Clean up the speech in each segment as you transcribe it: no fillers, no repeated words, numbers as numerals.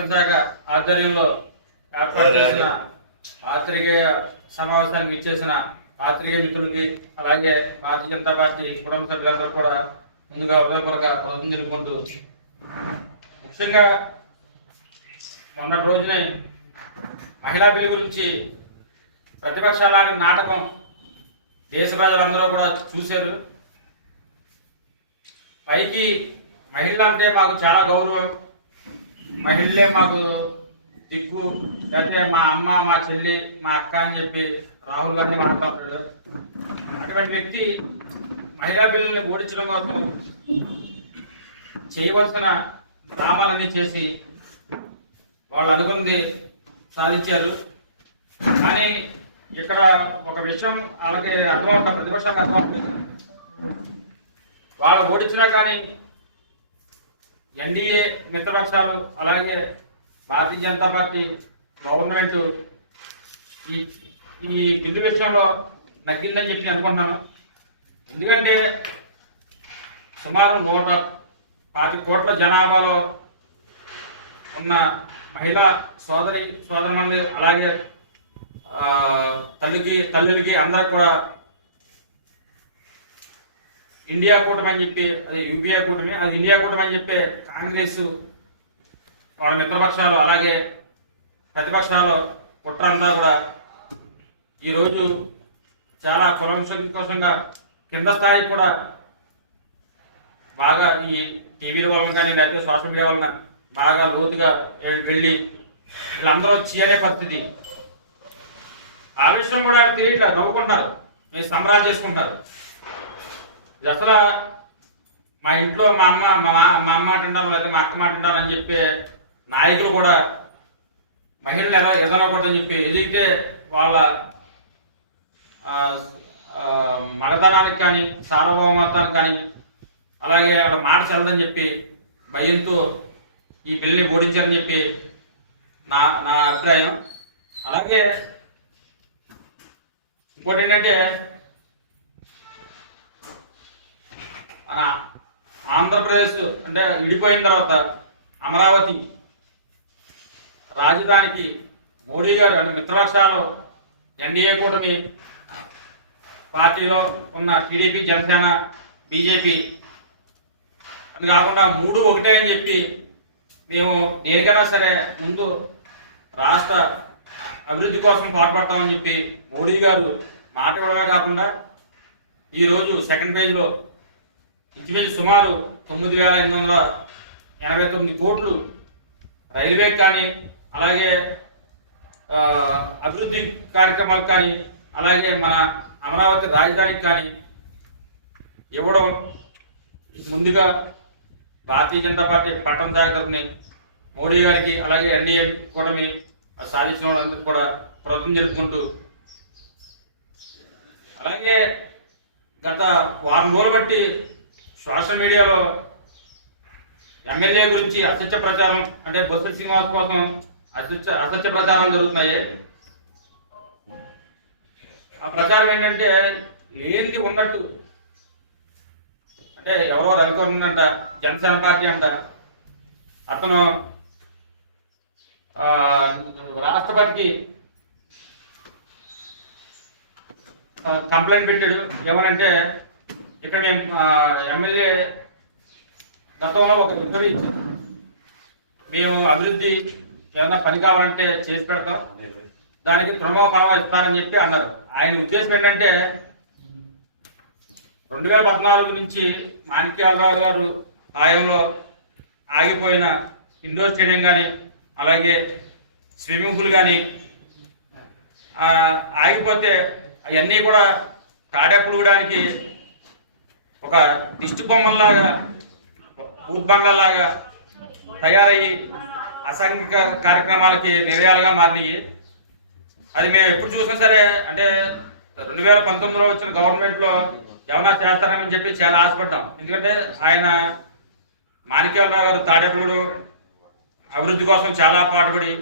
రక్షణ శాఖ ఆధ్వర్యంలో ఏర్పాటు చేసిన పాత్రికేయ సమావేశానికి ఇచ్చేసిన పాత్రికేయ మిత్రులకి అలాగే భారతీయ జనతా పార్టీ కుటుంబ సభ్యులందరూ కూడా ముందుగా హృదయపూర్వక కృతజ్ఞతలు తెలుపుకుంటూ, ముఖ్యంగా మొన్నటి రోజునే మహిళా బిల్లు గురించి ప్రతిపక్షాల నాటకం దేశ ప్రజలందరూ కూడా చూశారు. పైకి మహిళలు అంటే మాకు చాలా గౌరవం, మహిళలే మాకు దిక్కు, లేకపోతే మా అమ్మ, మా చెల్లి, మా అక్క అని చెప్పి రాహుల్ గాంధీ మాట్లాడుతాడు. అటువంటి వ్యక్తి మహిళా బిల్లుని ఓడించడం కోసం చేయవలసిన డ్రామాలన్నీ చేసి వాళ్ళు అనుకుంది సాధించారు. కానీ ఇక్కడ ఒక విషయం అలాగే అర్థమవుతుంది, ప్రతిపక్షాలకు అర్థమవుతుంది. వాళ్ళు ఓడించినా కానీ ఎన్డీఏ మిత్రపక్షాలు అలాగే భారతీయ జనతా పార్టీ గవర్నమెంట్ ఈ బిల్లు విషయంలో నగ్గిందని చెప్పి అనుకుంటున్నాను. ఎందుకంటే సుమారు 120 కోట్ల జనాభాలో ఉన్న మహిళా సోదరులు అలాగే తల్లులకి అందరికి కూడా ఇండియా కూటమి అని చెప్పి, అది యూపీఏ కూటమి, అది ఇండియా కూటమి అని చెప్పి కాంగ్రెస్ వాళ్ళ మిత్రపక్షాలు అలాగే ప్రతిపక్షాలు కుట్రంతా కూడా ఈరోజు చాలా కులంకోసంగా కింద స్థాయి కూడా బాగా ఈ టీవీల వలన కానీ లేకపోతే సోషల్ మీడియా వలన బాగా లోతుగా వెళ్ళి వీళ్ళందరూ చేయనే పరిస్థితి. ఆ విషయం కూడా తెలియట్లా, నవ్వుకుంటారు, మీరు సంబరాలు చేసుకుంటారు. అసలు మా ఇంట్లో మా అమ్మ మాట ఉంటారు లేకపోతే మా అక్క మాట ఉంటారు అని చెప్పి నాయకులు కూడా మహిళలు ఏదైనా ఒకటని చెప్పి ఎదిగితే వాళ్ళ మగతనానికి కానీ సార్వభౌమత్వానికి కానీ అలాగే అక్కడ మాట చెల్లదని చెప్పి భయంతో ఈ బిల్లుని ఓడించారని చెప్పి నా అభిప్రాయం. అలాగే ఇంకోటి ఏంటంటే, మన ఆంధ్రప్రదేశ్ అంటే విడిపోయిన తర్వాత అమరావతి రాజధానికి మోడీ గారు అంటే మిత్రపక్షాలు ఎన్డీఏ కూటమి పార్టీలో ఉన్న టీడీపీ, జనసేన, బీజేపీ అది కాకుండా 3 ఒకటే అని చెప్పి మేము దేనికైనా సరే ముందు రాష్ట్ర అభివృద్ధి కోసం పాటుపడతామని చెప్పి మోడీ గారు మాట ఇవ్వడమే కాకుండా ఈరోజు సెకండ్ పేజీలో ఇంచుమించు సుమారు 9,889 కోట్లు రైల్వేకి కానీ అలాగే అభివృద్ధి కార్యక్రమాలకు కానీ అలాగే మన అమరావతి రాజధానికి కానీ ఇవ్వడం ముందుగా భారతీయ జనతా పార్టీ పట్టణ శాఖ తరఫున మోడీ గారికి అలాగే ఎన్డీఏ కూటమి సాధించిన వాళ్ళందరూ కూడా ప్రభుత్వం జరుపుకుంటూ, అలాగే గత వారం రోజులు బట్టి సోషల్ మీడియాలో ఎమ్మెల్యే గురించి అసత్య ప్రచారం అంటే బొత్స శ్రీనివాస్ కోసం అసత్య ప్రచారాలు జరుగుతున్నాయి. ఆ ప్రచారం ఏంటంటే ఏంటి ఉన్నట్టు, అంటే ఎవరో రవికుమార్ జనసేన పార్టీ అంట, అతను రాష్ట్రపతికి కంప్లైంట్ పెట్టాడు. ఏమనంటే, ఇక్కడ మేము ఎమ్మెల్యే గతంలో ఒక ఇంటర్వ్యూ ఇచ్చాం, మేము అభివృద్ధి ఏదైనా పని కావాలంటే చేసి పెడతాం, దానికి తృణమోపావం ఇస్తారని చెప్పి అన్నారు. ఆయన ఉద్దేశం ఏంటంటే 2014 నుంచి మాణిక్యాలరావు గారు ఆయనలో ఆగిపోయిన ఇండోర్ స్టేడియం కానీ అలాగే స్విమ్మింగ్ పూల్ కానీ ఆగిపోతే అవన్నీ కూడా కాడెప్పుడుగడానికి ఒక దిష్టి బొమ్మల్లాగా ఊద్బంగ్లాగా తయారయ్యి అసాంఘిక కార్యక్రమాలకి నిర్యాలుగా మారినాయి. అది మేము ఎప్పుడు చూసినా సరే అంటే 2019లో వచ్చిన గవర్నమెంట్లో ఏమన్నా చేస్తారని చెప్పి చాలా ఆశపడ్డాం. ఎందుకంటే ఆయన మాణిక్యాలరావు గారు తాడేపూడు అభివృద్ధి కోసం చాలా పాటుపడి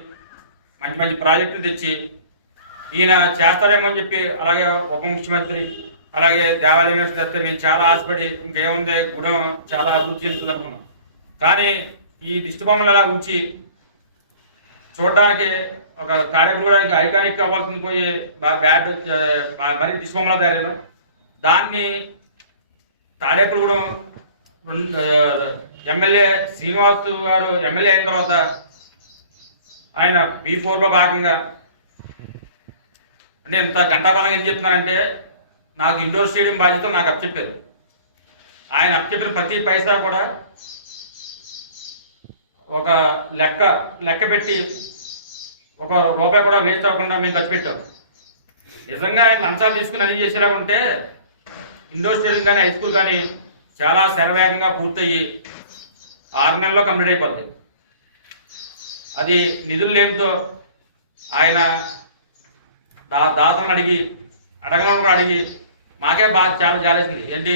మంచి మంచి ప్రాజెక్టులు తెచ్చి ఈయన చేస్తారేమో అని చెప్పి, అలాగే ఉప ముఖ్యమంత్రి అలాగే దేవాలయం చేస్తే మేము చాలా ఆశపడి ఇంకేముంది గుడం చాలా అభివృద్ధి చెందుతుంది అనుకున్నాం. కానీ ఈ దిష్టి బొమ్మలు అలా ఉంచి చూడడానికి ఒక తాడేపల్లిగూడానికి ఐకానిక్ అవ్వాల్సింది పోయి బ్యాడ్ మరీ దిశబొమ్మలా తయారైన దాన్ని తాడేపల్లిగూడెం ఎమ్మెల్యే శ్రీనివాస్ గారు ఎమ్మెల్యే అయిన తర్వాత ఆయన B4లో భాగంగా అంటే ఎంత గంటాబలంగా ఏం చెప్తున్నానంటే నాకు ఇండోర్ స్టేడియం బాధ్యత నాకు అప్పచెప్పారు. ఆయన అప్పచెప్పిన ప్రతి పైసా కూడా ఒక లెక్క పెట్టి ఒక రూపాయి కూడా వేస్ట్ అవ్వకుండా మేము ఖర్చు పెట్టాం. నిజంగా ఆయన లంచాలు తీసుకుని అన్ని చేసేలా ఉంటే ఇండోర్ స్టేడియం కానీ హై స్కూల్ కానీ చాలా శరవేగంగా పూర్తయ్యి 6 నెలల్లో కంప్లీట్ అయిపోద్ది. అది నిధులు లేనితో ఆయన దాతలను అడగలను కూడా అడిగి మాకే బాగా చాలా జాలేసింది. ఏంటి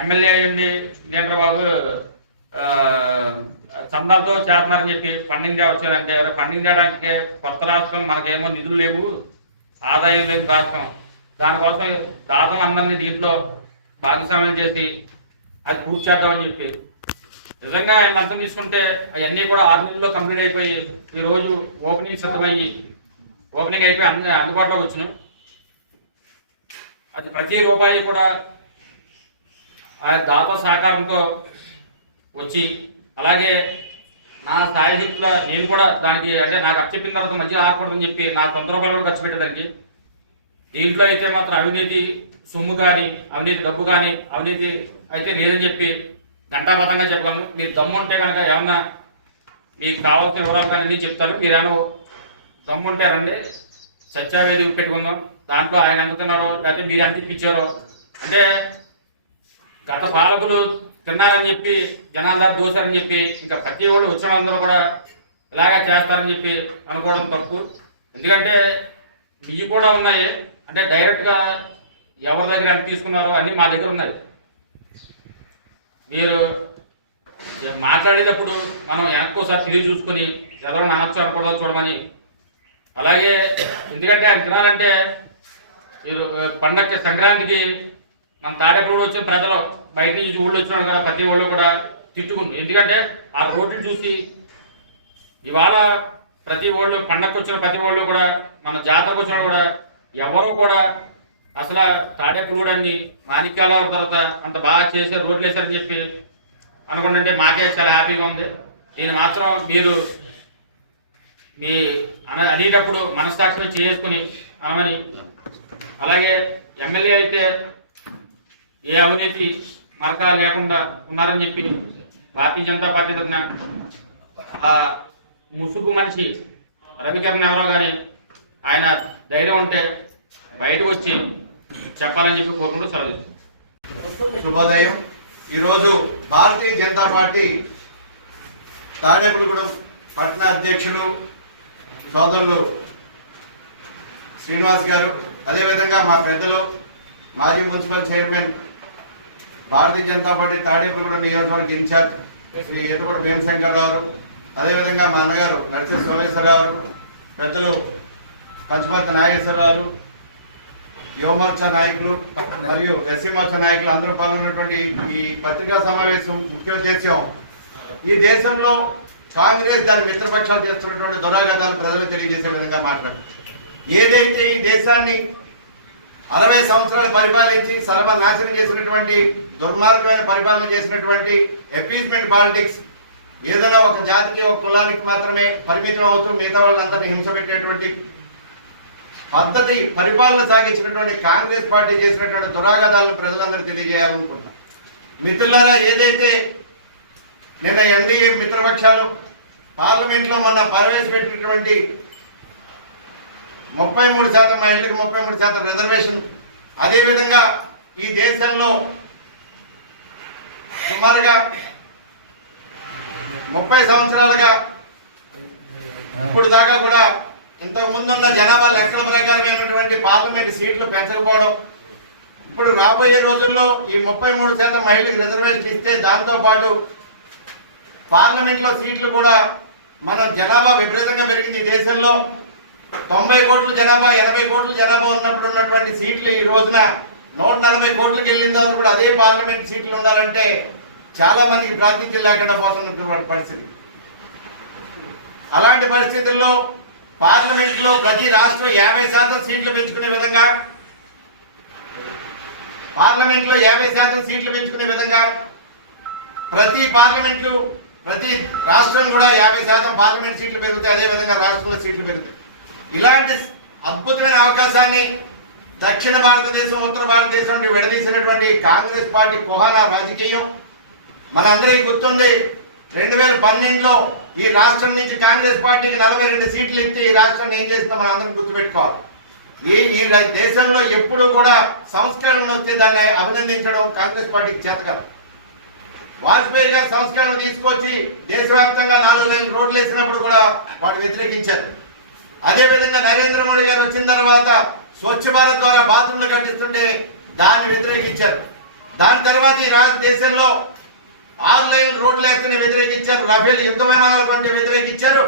ఎమ్మెల్యే అయ్యండి చంద్రబాబు చందాలతో చేస్తున్నారని చెప్పి ఫండింగ్ వచ్చారంటే ఫండింగ్ చేయడానికి కొత్త రాష్ట్రం మనకేమో నిధులు లేవు, ఆదాయం లేదు రాష్ట్రం, దానికోసం దాతలందరినీ దీంట్లో భాగస్వామ్యం చేసి అది పూర్తి చేద్దామని చెప్పి నిజంగా ఆయన అర్థం తీసుకుంటే అవన్నీ కూడా 6 నెలల్లో కంప్లీట్ అయిపోయి ఈరోజు ఓపెనింగ్ సిద్ధమయ్యి ఓపెనింగ్ అయిపోయి అందుబాటులోకి వచ్చినాం. అది ప్రతి రూపాయి కూడా ఆ దాత సహకారంతో వచ్చి అలాగే నా స్థాయి శక్తుల నేను కూడా దానికి అంటే నాకు అప్పచెప్పిన తర్వాత మధ్య ఆకూడదని చెప్పి నా సొంత రూపాయలు కూడా ఖర్చు పెట్టేదానికి. దీంట్లో అయితే మాత్రం అవినీతి సొమ్ము కానీ అవినీతి డబ్బు కానీ అవినీతి అయితే లేదని చెప్పి ఘంటాబద్ధంగా చెప్పగలను. మీరు దమ్ము ఉంటే కనుక ఏమన్నా మీకు కావాల్సిన వివరాలు కానీ చెప్తారు. మీరు ఏమన్నా దమ్ము ఉంటే రండి, సత్యావేది పెట్టుకుందాం. దాంట్లో ఆయన ఎంత తిన్నారో లేకపోతే మీరు ఎంత ఇప్పించారో అంటే గత పాలకులు తిన్నారని చెప్పి జనాల దోశారని చెప్పి ఇంకా ప్రతి వాళ్ళు వచ్చిన అందరూ కూడా ఇలాగా చేస్తారని చెప్పి అనుకోవడం తప్పు. ఎందుకంటే మీకు కూడా ఉన్నాయి అంటే డైరెక్ట్గా ఎవరి దగ్గర ఎంత తీసుకున్నారో అన్నీ మా దగ్గర ఉన్నాయి. మీరు మాట్లాడేటప్పుడు మనం వెనక్కోసారి తిరిగి చూసుకొని ఎవరైనా అనొచ్చు అనకూడదో చూడమని. అలాగే ఎందుకంటే ఆయన తినాలంటే మీరు పండగకి సంక్రాంతికి మన తాడేపల్లి వచ్చిన ప్రజలు బయట నుంచి ఊళ్ళో వచ్చినాడు కదా ప్రతి ఊళ్ళో కూడా తిట్టుకుంది. ఎందుకంటే ఆ రోడ్లు చూసి ఇవాళ ప్రతి ఊళ్ళో పండగకు వచ్చిన ప్రతి ఊళ్ళో కూడా మన జాతరకు వచ్చిన కూడా ఎవరు కూడా అసలు తాడేపల్లిగూడాన్ని మాణిక్యాల తర్వాత అంత బాగా చేసే రోడ్లు వేశారని చెప్పి అనుకుంటుంటే మాకే చాలా హ్యాపీగా ఉంది. దీన్ని మాత్రం మీరు మీ అనేటప్పుడు మనస్సాక్షిని చేసుకుని అనమని. అలాగే ఎమ్మెల్యే అయితే ఏ అవినీతి మార్గాలు లేకుండా ఉన్నారని చెప్పి భారతీయ జనతా పార్టీ తరఫున ముసుగు మనిషి రవికిరణ్ ఎవరో కానీ ఆయన ధైర్యం ఉంటే బయటకు వచ్చి చెప్పాలని చెప్పి కోరుకుంటూ సెలవు. శుభోదయం. ఈరోజు భారతీయ జనతా పార్టీ తాడేపల్లిగూడెం పట్టణ అధ్యక్షులు సోదరులు శ్రీనివాస్ గారు, అదేవిధంగా మా పెద్దలు మాజీ municipal chairman Bharatiya Janata party Tadepalligudem నియోజకవర్గ ఇన్ఛార్జ్ శ్రీ ఏటుకోట భీమశంకర్రావు, అదేవిధంగా మా అన్నగారు నర్సే సోమేశ్వరరావు, పెద్దలు పంచపర్తి నాగేశ్వరరావు, యువమోర్చా నాయకులు మరియు ఎస్సీ మోర్చా నాయకులు అందరూ పాల్గొన్నటువంటి ఈ పత్రికా సమావేశం ముఖ్య ఉద్దేశం ఈ దేశంలో కాంగ్రెస్ దాని మిత్రపక్షాలు చేస్తున్నటువంటి దురాఘాతాలు ప్రజలకు తెలియజేసే విధంగా మాట్లాడారు. ఏదైతే ఈ దేశాన్ని 60 సంవత్సరాలు పరిపాలించి సర్వనాశనం చేసినటువంటి దుర్మార్గమైన పరిపాలన చేసినటువంటి ఎపీస్మెంట్ పాలిటిక్స్, ఏదైనా ఒక జాతికి ఒక కులానికి మాత్రమే పరిమితం అవుతూ మిగతా వాళ్ళందరినీ హింస పెట్టేటువంటి పద్ధతి పరిపాలన సాగించినటువంటి కాంగ్రెస్ పార్టీ చేసినటువంటి దురాఘాతాలను ప్రజలందరూ తెలియజేయాలనుకుంటున్నాం. మిత్రులారా, ఏదైతే నిన్న ఎన్డీఏ మిత్రపక్షాలు పార్లమెంట్లో మొన్న ప్రవేశపెట్టినటువంటి 33% మహిళలకు 33% రిజర్వేషన్, అదేవిధంగా ఈ దేశంలో సుమారుగా 30 సంవత్సరాలుగా ఇప్పుడు దాకా కూడా ఇంతకు ముందున్న జనాభా లెక్కల ప్రకారమైనటువంటి పార్లమెంట్ సీట్లు పెంచకపోవడం, ఇప్పుడు రాబోయే రోజుల్లో ఈ 33% మహిళలకు రిజర్వేషన్ ఇస్తే దాంతో పాటు పార్లమెంట్లో సీట్లు కూడా మనం జనాభా విపరీతంగా పెరిగింది. ఈ దేశంలో 90 కోట్ల జనాభా 80 కోట్ల జనాభా ఉన్నప్పుడు ఉన్నటువంటి సీట్లు ఈ రోజున 140 కోట్లకి వెళ్ళిన తర్వాత కూడా అదే పార్లమెంట్ సీట్లు ఉండాలంటే చాలా మందికి ప్రాతినిధ్యం లేకుండా పోతున్నటువంటి పరిస్థితి. అలాంటి పరిస్థితుల్లో పార్లమెంట్ లో ప్రతి రాష్ట్రం 50% సీట్లు పెంచుకునే విధంగా, పార్లమెంట్ లో 50% సీట్లు పెంచుకునే విధంగా ప్రతి రాష్ట్రం కూడా 50% పార్లమెంట్ సీట్లు పెరుగుతాయి. అదే విధంగా రాష్ట్రంలో సీట్లు పెరుగుతాయి. ఇలాంటి అద్భుతమైన అవకాశాన్ని దక్షిణ భారతదేశం, ఉత్తర భారతదేశం విడదీసినటువంటి కాంగ్రెస్ పార్టీ కుహానా రాజకీయం మనందరికీ గుర్తుంది. 2012లో ఈ రాష్ట్రం నుంచి కాంగ్రెస్ పార్టీకి 42 సీట్లు ఇచ్చి ఈ రాష్ట్రాన్ని ఏం చేస్తుందో మనం అందరం గుర్తుపెట్టుకోవాలి. ఈ దేశంలో ఎప్పుడు కూడా సంస్కరణలు వస్తే దాన్ని అభినందించడం కాంగ్రెస్ పార్టీకి చేత కాదు. వాజ్పేయి గారు సంస్కరణ తీసుకొచ్చి దేశవ్యాప్తంగా 4 లైన్ రోడ్లు వేసినప్పుడు కూడా వాడు వ్యతిరేకించారు. అదేవిధంగా నరేంద్ర మోడీ గారు వచ్చిన తర్వాత స్వచ్ఛ భారత్ ద్వారా బాత్రూమ్లు కట్టిస్తుంటే దాన్ని వ్యతిరేకించారు. దాని తర్వాత ఈ దేశంలో 6 లైన్ రోడ్లు వేస్తేనే వ్యతిరేకించారు. రఫేల్ యుద్ధ విమానాలు కొంటే వ్యతిరేకించారు.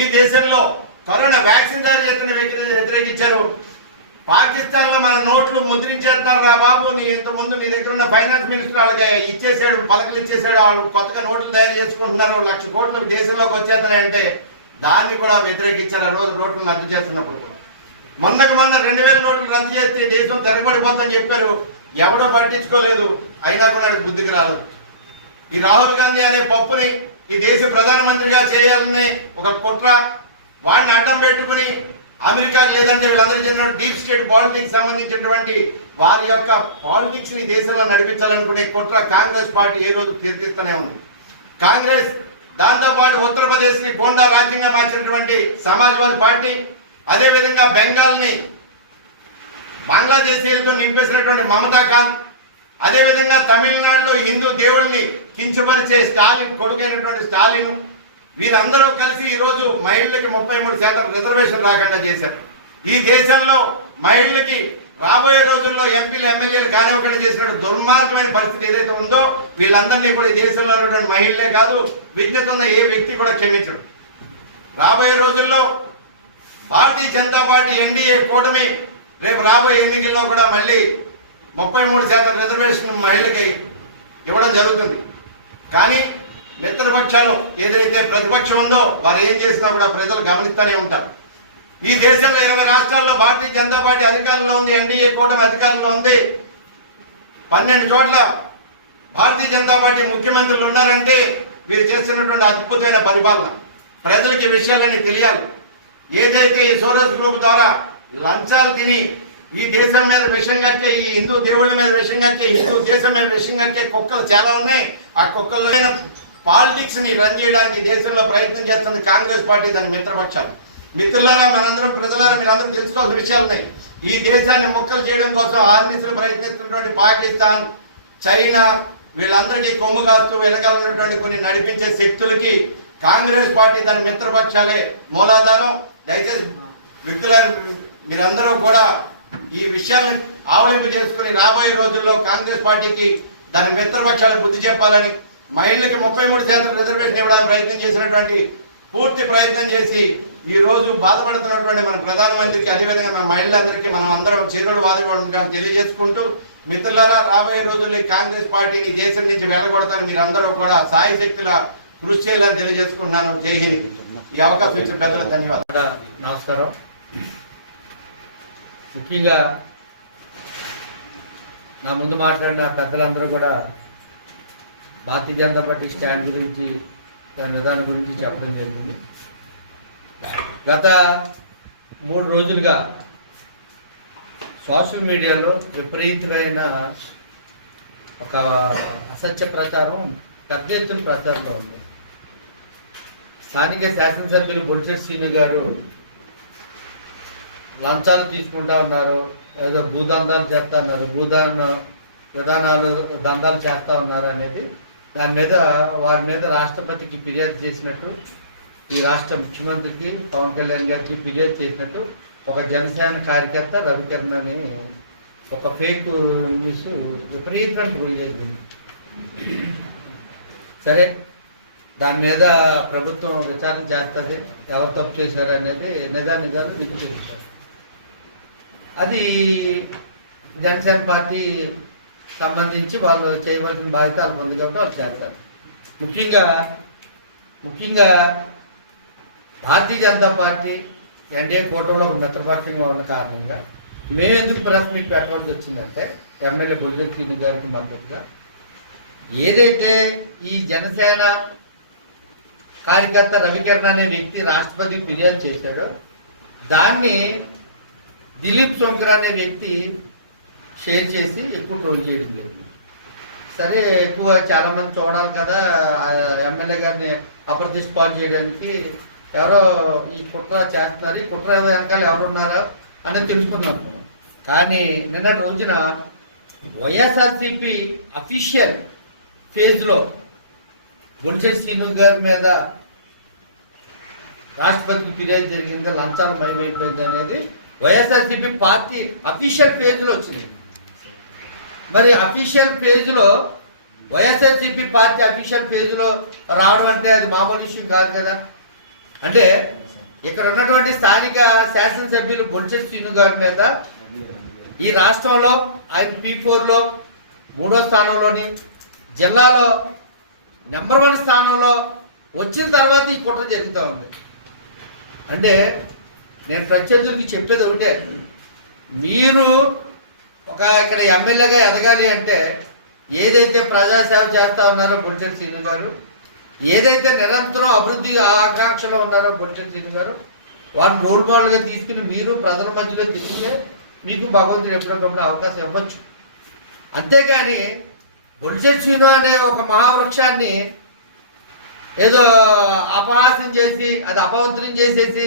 ఈ దేశంలో కరోనా వ్యాక్సిన్ తయారు చేస్తున్న వ్యతిరేకించారు. పాకిస్తాన్ లో మన నోట్లు ముద్రించేస్తున్నారు రా బాబు, నీ ఇంతకుముందు నీ దగ్గర ఉన్న ఫైనాన్స్ మినిస్టర్ వాళ్ళకి ఇచ్చేసాడు, పలకలు ఇచ్చేసాడు, వాళ్ళు కొత్తగా నోట్లు తయారు చేసుకుంటున్నారు, 1,00,000 కోట్లు దేశంలోకి వచ్చేస్తున్నాయంటే దాన్ని కూడా వ్యతిరేకించారు. ఆ రోజు నోట్లు రద్దు చేస్తున్నప్పుడు మొన్న 2000 నోట్లు రద్దు చేస్తే దేశం తిరగబడిపోతుందని చెప్పారు. ఎవడో పట్టించుకోలేదు. అయినా కూడా బుద్ధికి రాలేదు. ఈ రాహుల్ గాంధీ అనే పప్పుని ఈ దేశ ప్రధానమంత్రిగా చేయాలని ఒక కుట్ర, వాడిని అడ్డం పెట్టుకుని అమెరికాకి లేదంటే వీళ్ళందరూ చెందిన డీప్ స్టేట్ పాలిటిక్స్ సంబంధించినటువంటి వారి యొక్క పాలిటిక్స్ ని దేశంలో నడిపించాలనుకునే కుట్ర కాంగ్రెస్ పార్టీ ఏ రోజు తీర్చిస్తూనే ఉంది. కాంగ్రెస్ దాంతోపాటు ఉత్తరప్రదేశ్ ని గోండా రాజ్యంగా మార్చినటువంటి సమాజ్వాదీ పార్టీ, అదేవిధంగా బెంగాల్ ని బంగ్లాదేశీలతో నింపేసినటువంటి మమతా ఖాన్, అదేవిధంగా తమిళనాడులో హిందూ దేవుడిని కించపరిచే స్టాలిన్ కొడుకైనటువంటి స్టాలిన్, వీరందరూ కలిసి ఈ రోజు మహిళలకి 33% రిజర్వేషన్ రాకుండా చేశారు. ఈ దేశంలో మహిళలకి రాబోయే రోజుల్లో ఎంపీలు ఎమ్మెల్యేలు కానివ్వకుండా చేసినటువంటి దుర్మార్గమైన పరిస్థితి ఏదైతే ఉందో వీళ్ళందరినీ కూడా ఈ దేశంలో ఉన్నటువంటి మహిళలే కాదు, విజ్ఞత ఉన్న ఏ వ్యక్తి కూడా క్షమించడు. రాబోయే రోజుల్లో భారతీయ జనతా పార్టీ ఎన్డీఏ కూటమి రేపు రాబోయే ఎన్నికల్లో కూడా మళ్ళీ 33% రిజర్వేషన్ మహిళలకి ఇవ్వడం జరుగుతుంది. కానీ మిత్రపక్షాలు ఏదైతే ప్రతిపక్షం ఉందో వారు ఏం చేసినా కూడా ప్రజలు గమనిస్తూనే ఉంటారు. ఈ దేశంలో 20 రాష్ట్రాల్లో భారతీయ జనతా పార్టీ అధికారంలో ఉంది, ఎన్డీఏ కూటమి అధికారంలో ఉంది. 12 చోట్ల భారతీయ జనతా పార్టీ ముఖ్యమంత్రులు ఉన్నారంటే వీరు చేస్తున్నటువంటి అద్భుతమైన పరిపాలన. ప్రజలకి ఈ విషయాలన్నీ తెలియాలి. ఏదైతే ఈ సోరస్ గ్రూప్ ద్వారా లంచాలు తిని ఈ దేశం మీద విషం కట్టే, ఈ హిందూ దేవుళ్ళ మీద విషం కట్టే, హిందూ దేశం మీద విషం కట్టే కుక్కలు చాలా ఉన్నాయి. ఆ కుక్కల్లో పాలిటిక్స్ ని రన్ చేయడానికి దేశంలో ప్రయత్నం చేస్తుంది కాంగ్రెస్ పార్టీ, దాని మిత్రపక్షాలు. మిత్రులారా, మనందరం ప్రజలారా, మీరందరూ తెలుసుకోవాల్సిన విషయాలు ఉన్నాయి. ఈ దేశాన్ని ముక్కలు చేయడం కోసం ఆర్మీసులు ప్రయత్నిస్తున్నటువంటి పాకిస్తాన్, చైనా వీళ్ళందరికీ కొమ్ము కాస్తూ వెనకాలన్నటువంటి కొన్ని నడిపించే శక్తులకి కాంగ్రెస్ పార్టీ దాని మిత్రపక్షాలే మూలాధారం. దయచేసి మిత్రులారా, మీరందరూ కూడా ఈ విషయాన్ని ఆవలింపు చేసుకుని రాబోయే రోజుల్లో కాంగ్రెస్ పార్టీకి దాని మిత్రపక్షాలకు బుద్ధి చెప్పాలని, మహిళలకి 33% రిజర్వేషన్ ఇవ్వడానికి ప్రయత్నం చేసినటువంటి పూర్తి ప్రయత్నం చేసి ఈ రోజు బాధపడుతున్నటువంటి మన ప్రధానమంత్రికి, అదేవిధంగా మన మహిళలందరికీ మనం అందరం చేరుడు బాధపడాలని తెలియజేసుకుంటూ, మిత్రులారా, రాబోయే రోజుల్లో కాంగ్రెస్ పార్టీని దేశం నుంచి వెళ్ళగొడతారని మీరు అందరూ కూడా సాయి శక్తుల కృషి చేయాలని తెలియజేసుకుంటున్నాను. జై హింద్. ఈ అవకాశం ఇచ్చిన పెద్దలకు ధన్యవాదాలు. నమస్కారం. ముఖ్యంగా నా ముందు మాట్లాడిన పెద్దలందరూ కూడా భారతీయ జనతా పార్టీ స్టాండ్ గురించి, దాని విధానం గురించి చెప్పడం జరిగింది. గత 3 రోజులుగా సోషల్ మీడియాలో విపరీతమైన ఒక అసత్య ప్రచారం పెద్ద ఎత్తున ప్రచారంలో ఉంది. స్థానిక శాసనసభ్యులు బొడ్జెట్ శ్రీను గారు లంచాలు తీసుకుంటా ఉన్నారు, ఏదో భూదందాలు చేస్తా ఉన్నారు, భూదాన విధానాలు దందాలు చేస్తా ఉన్నారు అనేది దాని మీద వారి మీద రాష్ట్రపతికి ఫిర్యాదు చేసినట్టు, ఈ రాష్ట్ర ముఖ్యమంత్రికి పవన్ కళ్యాణ్ గారికి ఫిర్యాదు చేసినట్టు ఒక జనసేన కార్యకర్త రవికిరణ్ అని ఒక ఫేక్ న్యూస్ విపరీతంగా ట్రోల్ చేసింది. సరే, దాని మీద ప్రభుత్వం విచారణ చేస్తుంది, ఎవరు తప్పు చేశారు అనేది నిజాలు నిశ్చయిస్తారు. అది జనసేన పార్టీ సంబంధించి వాళ్ళు చేయవలసిన బాధ్యత వాళ్ళకు ఉంది కాబట్టి వాళ్ళు చేస్తారు. ముఖ్యంగా భారతీయ జనతా పార్టీ ఎన్డీఏ కూటమిలో ఒక మిత్రపక్షంగా ఉన్న కారణంగా మేము ఎందుకు ప్రెస్ మీట్ పెట్టవలసి వచ్చిందంటే ఎమ్మెల్యే బొల్లిరెడ్డి శ్రీను గారికి మద్దతుగా ఏదైతే ఈ జనసేన కార్యకర్త రవికిరణ్ అనే వ్యక్తి రాష్ట్రపతికి ఫిర్యాదు చేశాడో దాన్ని దిలీప్ శంకర్ అనే వ్యక్తి షేర్ చేసి ఎక్కువ ట్రోల్ చేయడం లేదు. సరే, ఎక్కువ చాలా మంది చూడాలి కదా ఎమ్మెల్యే గారిని అప్రతిష్ట పాలు చేయడానికి, ఎవరో ఈ కుట్ర చేస్తున్నారు, ఈ కుట్ర వెనకాల ఎవరున్నారో అనేది తెలుసుకున్నాం. కానీ నిన్నటి రోజున వైఎస్ఆర్సిపి అఫీషియల్ ఫేజ్లో బొలిశెట్టి శ్రీను గారి మీద రాష్ట్రపతికి ఫిర్యాదు జరిగింది, లంచాలు మయమైపోయింది అనేది వైఎస్ఆర్సిపి పార్టీ అఫీషియల్ పేజ్లో వచ్చింది. మరి అఫీషియల్ పేజ్లో వైఎస్ఆర్సిపి పార్టీ అఫీషియల్ పేజ్లో రావడం అంటే అది మామూలు విషయం కాదు కదా. అంటే ఇక్కడ ఉన్నటువంటి స్థానిక శాసనసభ్యులు బొలిశెట్టి శ్రీను గారి మీద ఈ రాష్ట్రంలో ఆయన P4లో 3వ స్థానంలోని, జిల్లాలో నెంబర్ 1 స్థానంలో వచ్చిన తర్వాత ఈ కుట్ర జరుగుతూ ఉంది. అంటే నేను ప్రత్యర్థులకి చెప్పేది ఒకటే, మీరు ఇక్కడ ఎమ్మెల్యేగా ఎదగాలి అంటే ఏదైతే ప్రజాసేవ చేస్తా ఉన్నారో బొలిశెట్టి శ్రీను గారు, ఏదైతే నిరంతరం అభివృద్ధి ఆకాంక్షలో ఉన్నారో బొలిశెట్టి శ్రీను గారు, వారిని రోల్ మోడల్గా తీసుకుని మీరు ప్రజల మధ్యలో తిరిగితే మీకు భగవంతుడు ఎప్పటికప్పుడు అవకాశం ఇవ్వచ్చు. అంతేకాని బొలిశెట్టి శ్రీను అనే ఒక మహావృక్షాన్ని ఏదో అపహాస్యం చేసి అది అపవిత్రం చేసేసి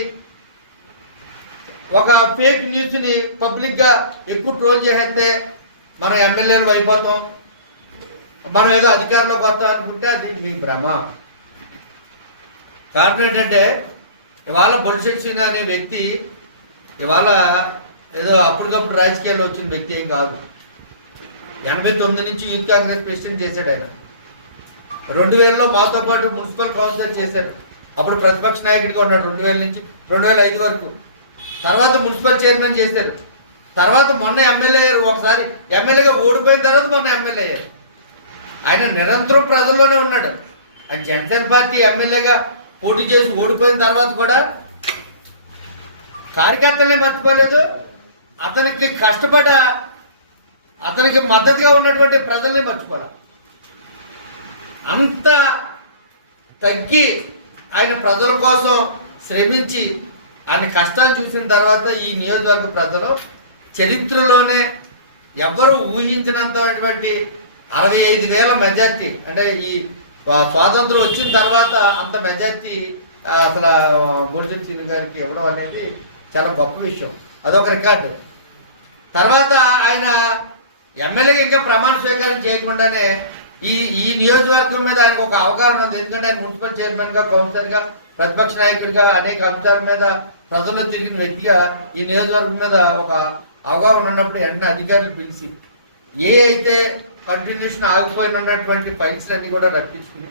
ఒక ఫేక్ న్యూస్ని పబ్లిక్గా ఎక్కువ ట్రోల్ చేసేస్తే మనం ఎమ్మెల్యేలు అయిపోతాం, మనం ఏదో అధికారంలోకి వస్తాం అనుకుంటే అది మీ భ్రమ. కారణం ఏంటంటే ఇవాళ బొలిశెట్టి శ్రీను అనే వ్యక్తి ఇవాళ ఏదో అప్పటికప్పుడు రాజకీయాల్లో వచ్చిన వ్యక్తి ఏం కాదు. 89 నుంచి యూత్ కాంగ్రెస్ ప్రెసిడెంట్ చేశాడు ఆయన. 2000లో మాతో పాటు మున్సిపల్ కౌన్సిలర్ చేశారు. అప్పుడు ప్రతిపక్ష నాయకుడిగా ఉన్నాడు 2000 నుంచి 2005 వరకు. తర్వాత మున్సిపల్ చైర్మన్ చేశారు. తర్వాత మొన్న ఎమ్మెల్యే అయ్యారు. ఒకసారి ఎమ్మెల్యేగా ఓడిపోయిన తర్వాత మొన్న ఎమ్మెల్యే అయ్యారు. ఆయన నిరంతరం ప్రజల్లోనే ఉన్నాడు. ఆ జనసేన పార్టీ ఎమ్మెల్యేగా పోటీ చేసి ఓడిపోయిన తర్వాత కూడా కార్యకర్తలే మర్చిపోలేదు, అతనికి కష్టపడ అతనికి మద్దతుగా ఉన్నటువంటి ప్రజల్ని మర్చిపోరా. అంత తగ్గి ఆయన ప్రజల కోసం శ్రమించి ఆయన కష్టాలు చూసిన తర్వాత ఈ నియోజకవర్గ ప్రజలు చరిత్రలోనే ఎవరు ఊహించినంతటువంటి 65,000 మెజార్టీ, అంటే ఈ స్వాతంత్రం వచ్చిన తర్వాత అంత మెజార్టీ అసలు బొలిశెట్టి శ్రీను గారికి ఇవ్వడం అనేది చాలా గొప్ప విషయం. అదొక రికార్డు. తర్వాత ఆయన ఎమ్మెల్యేగా ఇంకా ప్రమాణ స్వీకారం చేయకుండానే ఈ నియోజకవర్గం మీద ఆయనకు ఒక అవగాహన ఉంది. ఎందుకంటే ఆయన మున్సిపల్ చైర్మన్గా, కౌన్సిలర్గా, ప్రతిపక్ష నాయకుడిగా అనేక అంశాల మీద ప్రజల్లో తిరిగిన వ్యక్తిగా ఈ నియోజకవర్గం మీద ఒక అవగాహన ఉన్నప్పుడు వెంటనే అధికారులు పిలిచి ఏ అయితే కంటిన్యూషన్ ఆగిపోయిన ఉన్నటువంటి ఫైల్స్ అన్ని కూడా రప్పించుకుని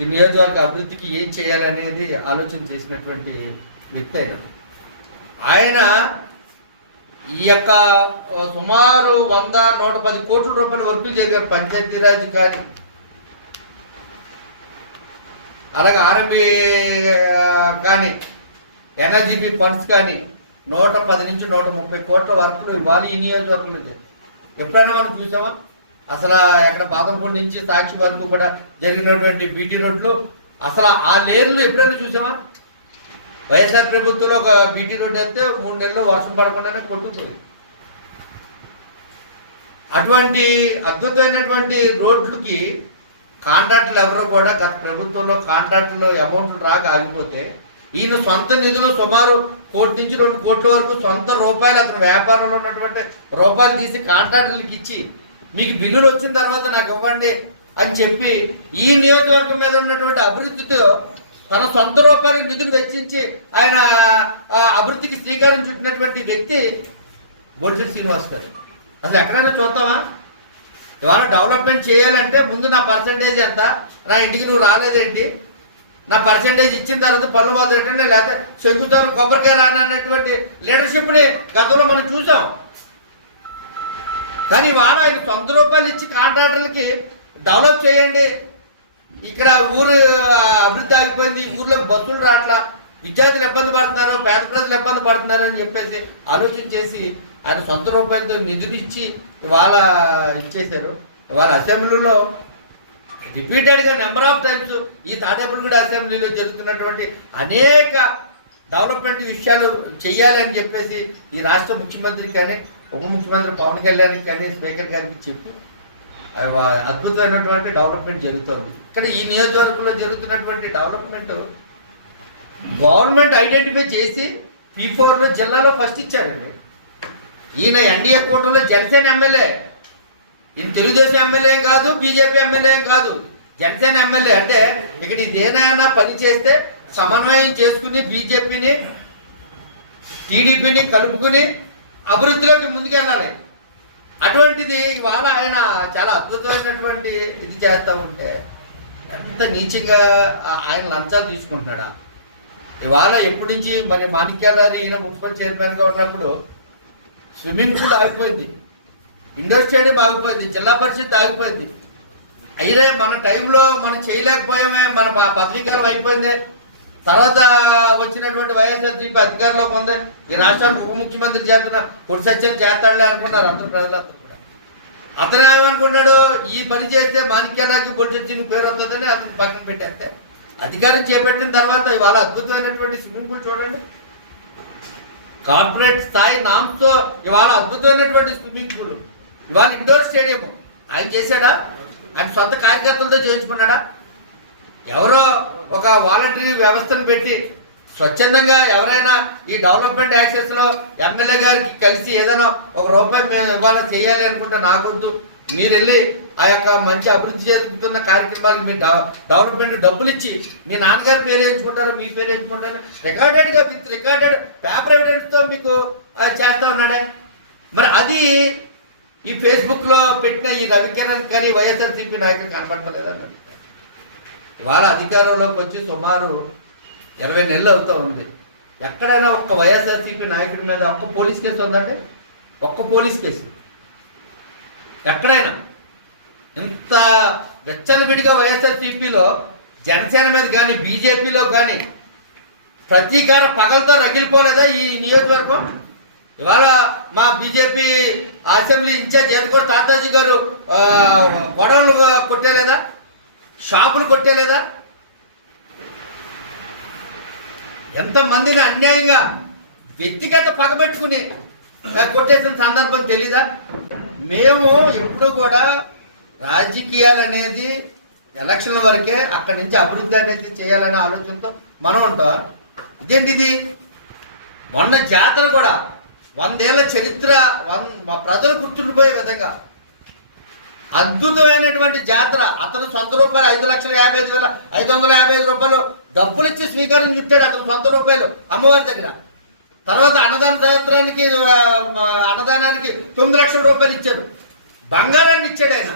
ఈ నియోజకవర్గ అభివృద్ధికి ఏం చేయాలనేది ఆలోచన చేసినటువంటి వ్యక్తి ఆయన ఈ యొక్క సుమారు 100-110 కోట్ల రూపాయల వర్కులు చేయగలరు. పంచాయతీరాజ్ కానీ, అలాగే ఆర్ఎంబి కానీ, ఎన్ఆర్జీబీ ఫండ్స్ కానీ 110 నుంచి 130 కోట్ల వర్కులు ఇవాళ ఈ నియోజకవర్గంలో చేయాలి. ఎప్పుడైనా మనం చూసామా? అసలు ఎక్కడ బాదంపూడి నుంచి సాక్షి వరకు కూడా జరిగినటువంటి బీటీ రోడ్లు అసలు ఆ లేర్లు ఎప్పుడైనా చూసామా? వైఎస్ఆర్ ప్రభుత్వంలో ఒక బీటీ రోడ్డు అయితే 3 నెలలు వర్షం పడకుండానే కొట్టుకుపోయింది. అటువంటి అద్భుతమైనటువంటి రోడ్లకి కాంట్రాక్టులు ఎవరు కూడా గత ప్రభుత్వంలో కాంట్రాక్టులో అమౌంట్ రాక ఆగిపోతే ఈయన సొంత నిధులు సుమారు 1 కోటి నుంచి 2 కోట్ల వరకు సొంత రూపాయలు అతను వ్యాపారంలో ఉన్నటువంటి రూపాయలు తీసి కాంట్రాక్టులకు ఇచ్చి మీకు బిల్లులు వచ్చిన తర్వాత నాకు ఇవ్వండి అని చెప్పి ఈ నియోజకవర్గం మీద ఉన్నటువంటి అభివృద్ధితో తన సొంత రూపాయల నిధులు వెచ్చించి ఆయన అభివృద్ధికి శ్రీకారం చుట్టినటువంటి వ్యక్తి బొలిశెట్టి శ్రీనివాస్ గారు. అసలు ఎక్కడైనా చూద్దామా? ఇవాళ డెవలప్మెంట్ చేయాలంటే ముందు నా పర్సంటేజ్ ఎంత, నా ఇంటికి నువ్వు రాలేదేంటి, నా పర్సంటేజ్ ఇచ్చిన తర్వాత పన్ను మొదలెట్టండి, లేకపోతే శంకుతారు కొబ్బరికాయ రానటువంటి లీడర్షిప్ని గతంలో మనం చూసాం. కానీ ఇవాళ ఆయన సొంత రూపాయలు ఇచ్చి కాంట్రాక్టర్లకి డెవలప్ చేయండి, ఇక్కడ ఊరు అభివృద్ధి ఆగిపోయింది, ఊర్లోకి బస్సులు రావట్లా, విద్యార్థులు ఇబ్బంది పడుతున్నారు, పేద ప్రజలు ఇబ్బంది పడుతున్నారు అని చెప్పేసి ఆలోచన చేసి ఆయన సొంత రూపాయలతో నిధులు ఇచ్చి ఇవాళ ఇచ్చేశారు. ఇవాళ అసెంబ్లీలో రిపీటెడ్గా నెంబర్ ఆఫ్ టైమ్స్ ఈ తాడేపల్లిగూడ అసెంబ్లీలో జరుగుతున్నటువంటి అనేక డెవలప్మెంట్ విషయాలు చెయ్యాలని చెప్పేసి ఈ రాష్ట్ర ముఖ్యమంత్రికి కానీ ఉప ముఖ్యమంత్రి పవన్ కళ్యాణ్కి కానీ స్పీకర్ గారికి చెప్పి అద్భుతమైనటువంటి డెవలప్మెంట్ జరుగుతుంది. ఇక్కడ ఈ నియోజకవర్గంలో జరుగుతున్నటువంటి డెవలప్మెంట్ గవర్నమెంట్ ఐడెంటిఫై చేసి P4లో జిల్లాలో ఫస్ట్ ఇచ్చారండి. ఈయన ఎన్డీఏ కూటమిలో జనసేన ఎమ్మెల్యే, ఈయన తెలుగుదేశం ఎమ్మెల్యే కాదు, బీజేపీ ఎమ్మెల్యే కాదు, జనసేన ఎమ్మెల్యే. అంటే ఇక్కడ ఇదేనైనా పని చేస్తే సమన్వయం చేసుకుని బీజేపీని టీడీపీని కలుపుకుని అభివృద్ధిలోకి ముందుకెళ్ళాలి. అటువంటిది ఇవాళ ఆయన చాలా అద్భుతమైనటువంటి ఇది చేస్తూ ఉంటే ఎంత నీచంగా ఆయన లంచాలు తీసుకుంటున్నాడా. ఇవాళ ఎప్పటి నుంచి మరి మాణిక్యాలరావు ఈయన మున్సిపల్ చైర్మన్గా ఉన్నప్పుడు స్విమ్మింగ్ పూల్ ఆగిపోయింది, ఇండోర్ స్టేడియం ఆగిపోయింది, జిల్లా పరిషత్ ఆగిపోయింది. అయినా మన టైంలో మనం చేయలేకపోయామే, మన పదవీకాలం అయిపోయింది. తర్వాత వచ్చినటువంటి వైఎస్ఆర్సీపీ అధికారంలోకి ఉంది, ఈ రాష్ట్రానికి ఉప ముఖ్యమంత్రి చేస్తున్న కొడి సత్యం చేస్తాడులే అనుకున్నారు అందరూ, ప్రజలందరూ కూడా. అతను ఏమనుకున్నాడు, ఈ పని చేస్తే మాణిక్యాలరావుకి కొడి సత్యం పేరు వస్తుందని అతను పక్కన పెట్టేస్తే అధికారం చేపట్టిన తర్వాత ఇవాళ అద్భుతమైనటువంటి స్విమ్మింగ్ పూల్ చూడండి, కార్పొరేట్ స్థాయి నామ్స్తో ఇవాళ అద్భుతమైనటువంటి స్విమ్మింగ్ పూల్. ఇవాళ ఇండోర్ స్టేడియం ఆయన చేశాడా, ఆయన సొంత కార్యకర్తలతో చేయించుకున్నాడా? ఎవరో ఒక వాలంటరీ వ్యవస్థను పెట్టి స్వచ్ఛందంగా ఎవరైనా ఈ డెవలప్మెంట్ యాక్సెస్ లో ఎమ్మెల్యే గారికి కలిసి ఏదైనా ₹1 మేము ఇవాళ చేయాలి అనుకుంటే నాకొద్దు, మీరు వెళ్ళి ఆ యొక్క మంచి అభివృద్ధి జరుగుతున్న కార్యక్రమాలకు మీరు డెవలప్మెంట్ డబ్బులు ఇచ్చి మీ నాన్నగారి పేరు వేయించుకుంటారో మీ పేరు వేయించుకుంటారో రికార్డెడ్గా విత్ రికార్డెడ్ పేపర్ ఎవిడెన్స్తో మీకు చేస్తా ఉన్నాడే. మరి అది ఈ ఫేస్బుక్లో పెట్టిన ఈ రవికిరణ్ కానీ వైఎస్ఆర్సీపీ నాయకులు కనపడలేదన్నది. ఇవాళ అధికారంలోకి వచ్చి సుమారు 20 నెలలు అవుతూ ఉంది. ఎక్కడైనా ఒక్క వైఎస్ఆర్సీపీ నాయకుడి మీద ఒక్క పోలీస్ కేసు ఉందండి? ఒక్క పోలీస్ కేసు ఎక్కడైనా? ఇంత వెచ్చలవిడిగా వైఎస్ఆర్సీపీలో జనసేన మీద కానీ బీజేపీలో కానీ ప్రతీకార పగలతో రగిలిపోలేదా ఈ నియోజకవర్గం? ఇవాళ మా బీజేపీ అసెంబ్లీ ఇన్ఛార్జ్ ఏదుకోరు తాతాజీ గారు గొడవలు కొట్టేలేదా, షాపులు కొట్టేలేదా? ఎంతమందిని అన్యాయంగా వ్యక్తిగత పగబెట్టుకుని కొట్టేసిన సందర్భం తెలీదా? మేము ఎప్పుడు కూడా రాజకీయాలు అనేది ఎలక్షన్ల వరకే, అక్కడి నుంచి అభివృద్ధి అనేది చేయాలనే ఆలోచనతో మనం ఉంటాం. ఇదేంటిది? మొన్న జాతర కూడా 100 ఏళ్ల చరిత్ర ప్రజలు గుర్తుండిపోయే విధంగా అద్భుతమైనటువంటి జాతర. అతను సొంత రూపాయలు ₹5,55,555 డబ్బులు ఇచ్చి స్వీకారం చుట్టాడు, అతను సొంత రూపాయలు అమ్మవారి దగ్గర. తర్వాత అన్నదాన సాయంత్రానికి అన్నదానానికి ₹9 లక్షలు ఇచ్చాడు, బంగారాన్ని ఇచ్చాడు ఆయన.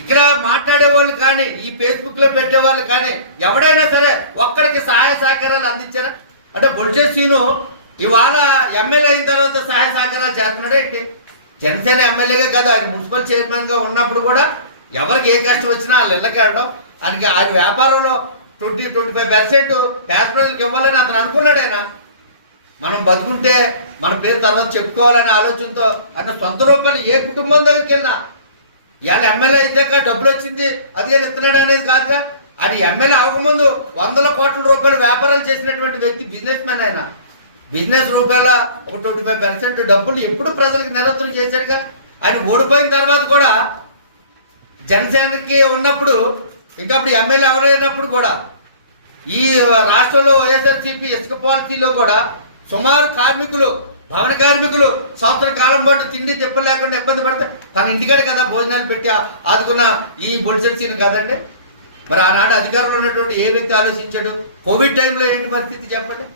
ఇక్కడ మాట్లాడే వాళ్ళు కానీ ఈ ఫేస్బుక్ లో పెట్టే వాళ్ళు కానీ ఎవడైనా సరే ఒక్కరికి సహాయ సహకారాలు అందించారా? అంటే బొల్సే సీను ఇవాళ ఎమ్మెల్యే అయిన తర్వాత సహాయ సహకారాలు చేస్తున్నాడు ఏంటి? జనసేన ఎమ్మెల్యేగా కాదు, ఆయన మున్సిపల్ చైర్మన్ గా ఉన్నప్పుడు కూడా ఎవరికి ఏ కష్టం వచ్చినా వాళ్ళు ఇళ్ళకి వెళ్ళడం, ఆయన వ్యాపారంలో 20-25% పేద ప్రజలకు ఇవ్వాలని అతను అనుకున్నాడు. ఆయన మనం బతుకుంటే మన పేరు తర్వాత చెప్పుకోవాలనే ఆలోచనతో ఆయన సొంత రూపాయలు ఏ కుటుంబం దగ్గరికి వెళ్ళినా ఇవాళ ఎమ్మెల్యే అయినాక డబ్బులు వచ్చింది అది ఇస్తున్నాడు అనేది కాదుగా. అది ఎమ్మెల్యే అవ్వకముందు ₹100 కోట్ల వ్యాపారాలు చేసినటువంటి వ్యక్తి, బిజినెస్ మ్యాన్. ఆయన బిజినెస్ రూపాయల ఒక 25% డబ్బులు ఎప్పుడు ప్రజలకు నిరంతరం చేశాడుగా. ఆయన ఓడిపోయిన తర్వాత కూడా జనసేనకి ఉన్నప్పుడు ఇంకా అప్పుడు ఎమ్మెల్యే ఎవరైనప్పుడు కూడా ఈ రాష్ట్రంలో వైఎస్ఆర్సీపీ ఇసుక పాలసీలో కూడా సుమారు కార్మికులు, భవన కార్మికులు సంవత్సరం కాలం పాటు తిండి తిప్పలేకుండా ఇబ్బంది పడితే తన ఇంటికాడే కదా భోజనాలు పెట్టి ఆదుకున్న ఈ బొడిసెట్సీని కాదండి. మరి ఆనాడు అధికారంలో ఉన్నటువంటి ఏ వ్యక్తి ఆలోచించాడు? కోవిడ్ టైంలో ఏంటి పరిస్థితి చెప్పండి.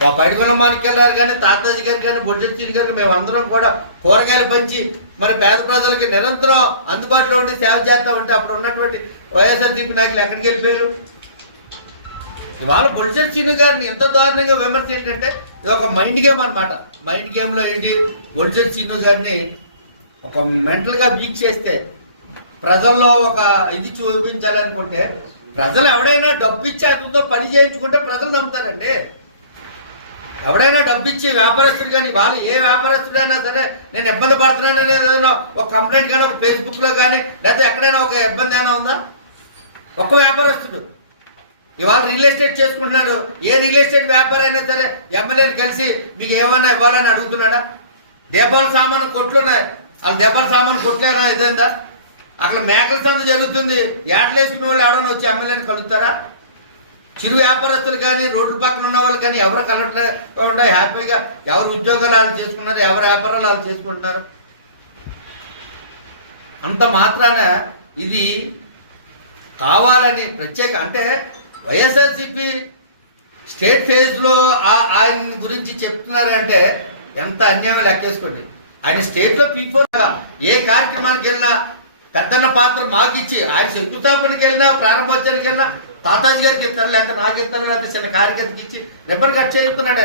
మా పైడిగొండ మాణిక్యాలరావు కానీ తాతాజీ గారు కానీ బొడిసెట్సీ గారు మేమందరం కూడా కూరగాయలు పంచి మరి పేద ప్రజలకి నిరంతరం అందుబాటులో ఉండి సేవ చేస్తూ ఉంటే అప్పుడు ఉన్నటువంటి వైఎస్ఆర్సీపీ నాయకులు ఎక్కడికి వెళ్ళిపోయారు? ఇవాళ బొడిసెట్సీ గారిని ఎంత దారుణంగా విమర్శ ఏంటంటే ఇది ఒక మైండ్ గేమ్ అనమాట. మైండ్ గేమ్ లో ఏంటి, బొడిసెట్సీ గారిని ఒక మెంటల్ గా వీక్ చేస్తే ప్రజల్లో ఒక ఇది చూపించాలనుకుంటే ప్రజలు ఎవడైనా డబ్బు ఇచ్చి అతనితో పని చేయించుకుంటే ప్రజలు నమ్ముతారండి. తప్పించి వ్యాపారస్తుడు కానీ వాళ్ళు ఏ వ్యాపారస్తుడైనా సరే నేను ఇబ్బంది పడుతున్నాను ఏదైనా ఒక కంప్లైంట్ కానీ ఒక ఫేస్బుక్లో కానీ లేకపోతే ఎక్కడైనా ఒక ఇబ్బంది అయినా ఉందా? ఒక్క వ్యాపారస్తుడు ఇవాళ రియల్ ఎస్టేట్ చేసుకుంటున్నాడు. ఏ రియల్ ఎస్టేట్ వ్యాపారం అయినా సరే ఎమ్మెల్యేని కలిసి మీకు ఏమైనా ఇవ్వాలని అడుగుతున్నాడా? దీపాల సామాను కొట్లున్నాయి, వాళ్ళు దీపాల సామాను కొట్లేనా ఇదేందా? అక్కడ మేకల సంత జరుగుతుంది, ఏటలు వేసుకునే వాళ్ళు ఎవరైనా వచ్చి ఎమ్మెల్యేని కలుగుతారా? చిరు వ్యాపారస్తులు కానీ రోడ్డు పక్కన ఉన్న వాళ్ళు కానీ ఎవరు కలెక్టర్ హ్యాపీగా ఎవరు ఉద్యోగాలు వాళ్ళు చేసుకున్నారు, ఎవరు వ్యాపారాలు వాళ్ళు చేసుకుంటున్నారు. అంత మాత్రాన ఇది కావాలని ప్రత్యేక అంటే వైఎస్ఆర్సీపీ స్టేట్ ఫేజ్లో ఆయన గురించి చెప్తున్నారంటే ఎంత అన్యాయం లెక్కేసుకోండి. ఆయన స్టేట్లో పీపుల్గా ఏ కార్యక్రమానికి వెళ్ళినా పెద్దన్న పాత్ర మాకు ఇచ్చి ఆయన శంకుస్థాపనకి వెళ్ళినా ప్రారంభోత్సవానికి వెళ్ళినా తాతాజీ గారికి ఇస్తారు, లేకపోతే నాకు ఇస్తారు, లేకపోతే చిన్న కార్యకర్తకి ఇచ్చి రిబ్బన్ కట్ చేస్తున్నాడు.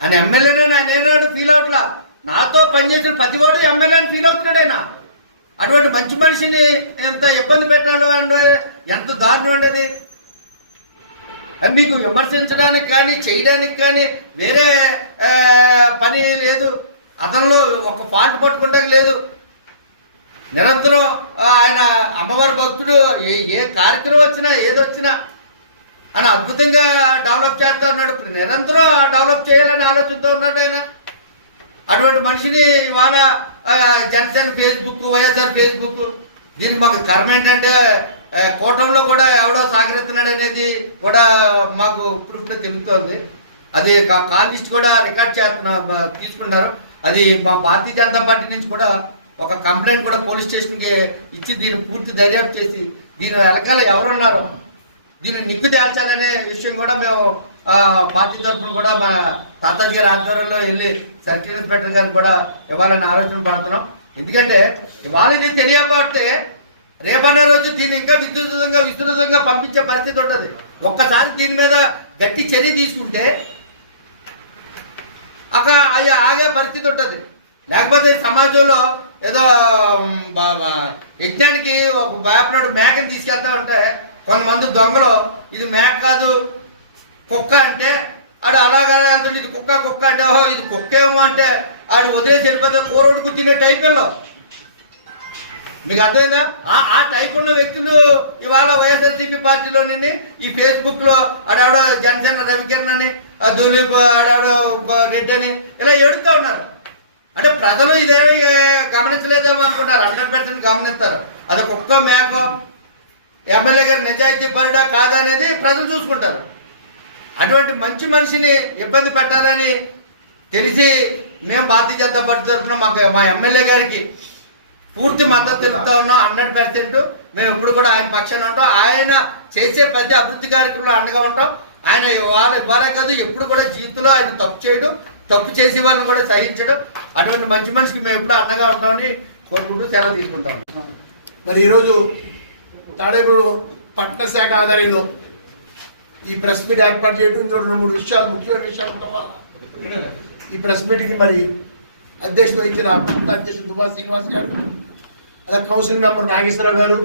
ఆయన ఎమ్మెల్యేనే ఆయన ఏనాడు ఫీల్ అవట్లా. నాతో పనిచేసిన ప్రతి వాడు ఎమ్మెల్యేని ఫీల్ అవుతున్నాడు. ఆయన అటువంటి మంచి మనిషిని ఎంత ఇబ్బంది పెట్టాడు అంటే ఎంత దారుణం ఉండేది. మీకు విమర్శించడానికి కానీ చేయడానికి కానీ వేరే పని లేదు, అతనిలో ఒక పాటు పట్టుకుంటాక లేదు. నిరంతరం ఆయన అమ్మవారి భక్తుడు ఏ కార్యక్రమం వచ్చినా ఏది వచ్చినా ఆయన అద్భుతంగా డెవలప్ చేస్తూ ఉన్నాడు. నిరంతరం డెవలప్ చేయాలని ఆలోచిస్తూ ఉన్నాడు ఆయన. అటువంటి మనిషిని ఇవాళ జనసేన ఫేస్బుక్, వైఎస్ఆర్ ఫేస్బుక్ దీనికి మాకు కర్మ ఏంటంటే కూటమిలో కూడా ఎవడో సహకరిస్తున్నాడు అనేది కూడా మాకు ప్రూఫ్లో తెలుస్తోంది. అది కాల్ లిస్ట్ కూడా రికార్డ్ తీసుకున్నారు. అది మా భారతీయ జనతా పార్టీ నుంచి కూడా ఒక కంప్లైంట్ కూడా పోలీస్ స్టేషన్కి ఇచ్చి దీన్ని పూర్తి దర్యాప్తు చేసి దీని వెనకాల ఎవరున్నారో దీన్ని నిగ్గు తేల్చాలనే విషయం కూడా మేము పార్టీ తరఫున కూడా మన తాతాజీ గారి ఆధ్వర్యంలో వెళ్ళి సర్కిల్ ఇన్స్పెక్టర్ గారికి కూడా ఇవ్వాలని ఆలోచన పడుతున్నాం. ఎందుకంటే ఇవాళ ఇది తెలియకపోతే రేపనే రోజు దీన్ని ఇంకా విస్తృతంగా పంపించే పరిస్థితి ఉంటుంది. ఒక్కసారి దీని మీద గట్టి చర్య తీసుకుంటే ఆగే పరిస్థితి ఉంటుంది. లేకపోతే సమాజంలో ఏదో యజ్ఞానికి ఒక వేపనాడు మేకని తీసుకెళ్తా ఉంటే కొంతమంది దొంగలు ఇది మేక కాదు కుక్క అంటే ఆడు అలాగనే అంటుంది, ఇది కుక్క అంటే ఓహో ఇది కుక్క ఏమో అంటే ఆడు వదిలేసి వెళ్ళిపోతే కూరడుకు తినే టైపులో. మీకు అర్థమైందా? ఆ టైప్ ఉన్న వ్యక్తులు ఇవాళ వైఎస్ఆర్సీపీ పార్టీలో ఈ ఫేస్బుక్ లో ఆడాడో జనసేన రవికిరణ్ అని దులీప్ ఆడాడో రెడ్డి అని ఇలా ఏడుతూ ఉన్నారు. అంటే ప్రజలు ఇదేమి గమనించలేదేమో అనుకుంటారు. 100% గమనిస్తారు. అది కుక్క మేక ఎమ్మెల్యే గారు నిజాయితీ పరుడా కాదా అనేది ప్రజలు చూసుకుంటారు. అటువంటి మంచి మనిషిని ఇబ్బంది పెట్టాలని తెలిసి మేము భారతీయ జనతా పార్టీ తరఫున మా ఎమ్మెల్యే గారికి పూర్తి మద్దతు తెలుపుతా ఉన్నాం. 100% మేము ఎప్పుడు కూడా ఆయన పక్షాన ఉంటాం. ఆయన చేసే ప్రతి అభివృద్ధి కార్యక్రమంలో అండగా ఉంటాం. ఆయన ఇవ్వాలే కాదు ఎప్పుడు కూడా జీవితంలో ఆయన తప్పు చేయడం, తప్పు చేసే వాళ్ళని కూడా సహించడం, అటువంటి మంచి మనిషికి మేము ఎప్పుడు అండగా ఉంటామని కోరుకుంటూ సెలవు తీసుకుంటాం. మరి ఈరోజు తాడేపల్లి పట్టణ శాఖ ఆధ్వర్యంలో ఈ ప్రెస్ మీట్ ఏర్పాటు చేయడం 2-3 విషయాలు ముఖ్యమైన విషయాలు ఉండడం వల్ల ఈ ప్రెస్ మీట్కి మరి అధ్యక్షుడు వహించిన అధ్యక్షుడు దుబ్బా శ్రీనివాస్ గారు, అలాగే కౌన్సిల్ మెంబర్ నాగేశ్వరరావు గారు,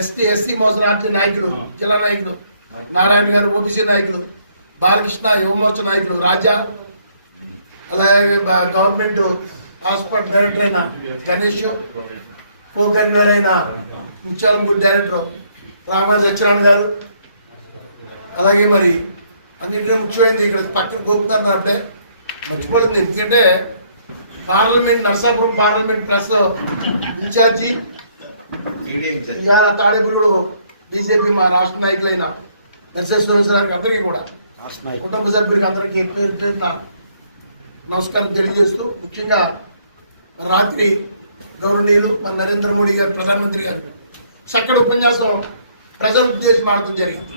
ఎస్సీ మోసనార్జీ నాయకులు, జిల్లా నాయకులు నారాయణ గారు, ఓబీసీ నాయకులు బాలకృష్ణ, యువమోర్చ నాయకులు రాజా, అలాగే గవర్నమెంట్ హాస్పిటల్ డైరెక్టర్ అయిన గణేష్, కో కన్వీనర్ అయిన ముత్యాలంపూడి డైరెక్టర్ రామరాజు సత్యనారాయణ గారు, అలాగే మరి అన్నింటిలో ముఖ్యమైనది ఇక్కడ పక్కన గోపుతారు అంటే మర్చిపోతుంది. ఎందుకంటే parliament Narsapuram parliament plus incharge ఇవాళ తాడేపల్లిలో బీజేపీ మా రాష్ట్ర నాయకులైన నర్సేశ్వరరావు అందరికీ కూడా కుటుంబ సభ్యులకి అందరికీ నమస్కారం తెలియజేస్తూ, ముఖ్యంగా రాత్రి గౌరవనీయులు మన నరేంద్ర మోడీ గారు ప్రధానమంత్రి గారు చక్కటి ఉపన్యాసం ప్రజలను ఉద్దేశించి మాడటం జరిగింది.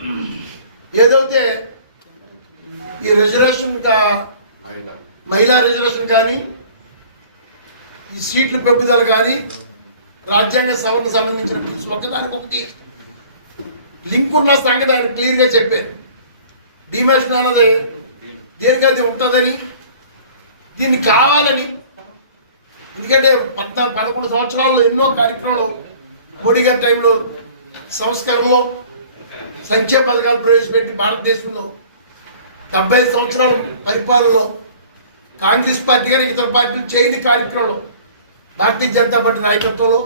ఏదైతే ఈ రిజర్వేషన్ మహిళా రిజర్వేషన్ కానీ ఈ సీట్ల పెంపుదల కానీ రాజ్యాంగ సవరణకు సంబంధించిన బిల్స్ ఒకదానికి ఒకటి లింక్ ఉన్న సంగతి ఆయన క్లియర్గా చెప్పారు. డిమాషన్ అన్నది దీర్ఘాది ఉంటుందని, దీన్ని కావాలని, ఎందుకంటే 11 సంవత్సరాల్లో ఎన్నో కార్యక్రమాలు మోడీ గారి టైంలో సంస్కరణలో సంక్షేమ పథకాలు ప్రవేశపెట్టి భారతదేశంలో 75 సంవత్సరాల పరిపాలనలో కాంగ్రెస్ పార్టీ కానీ ఇతర పార్టీలు చేయని కార్యక్రమంలో భారతీయ జనతా పార్టీ నాయకత్వంలో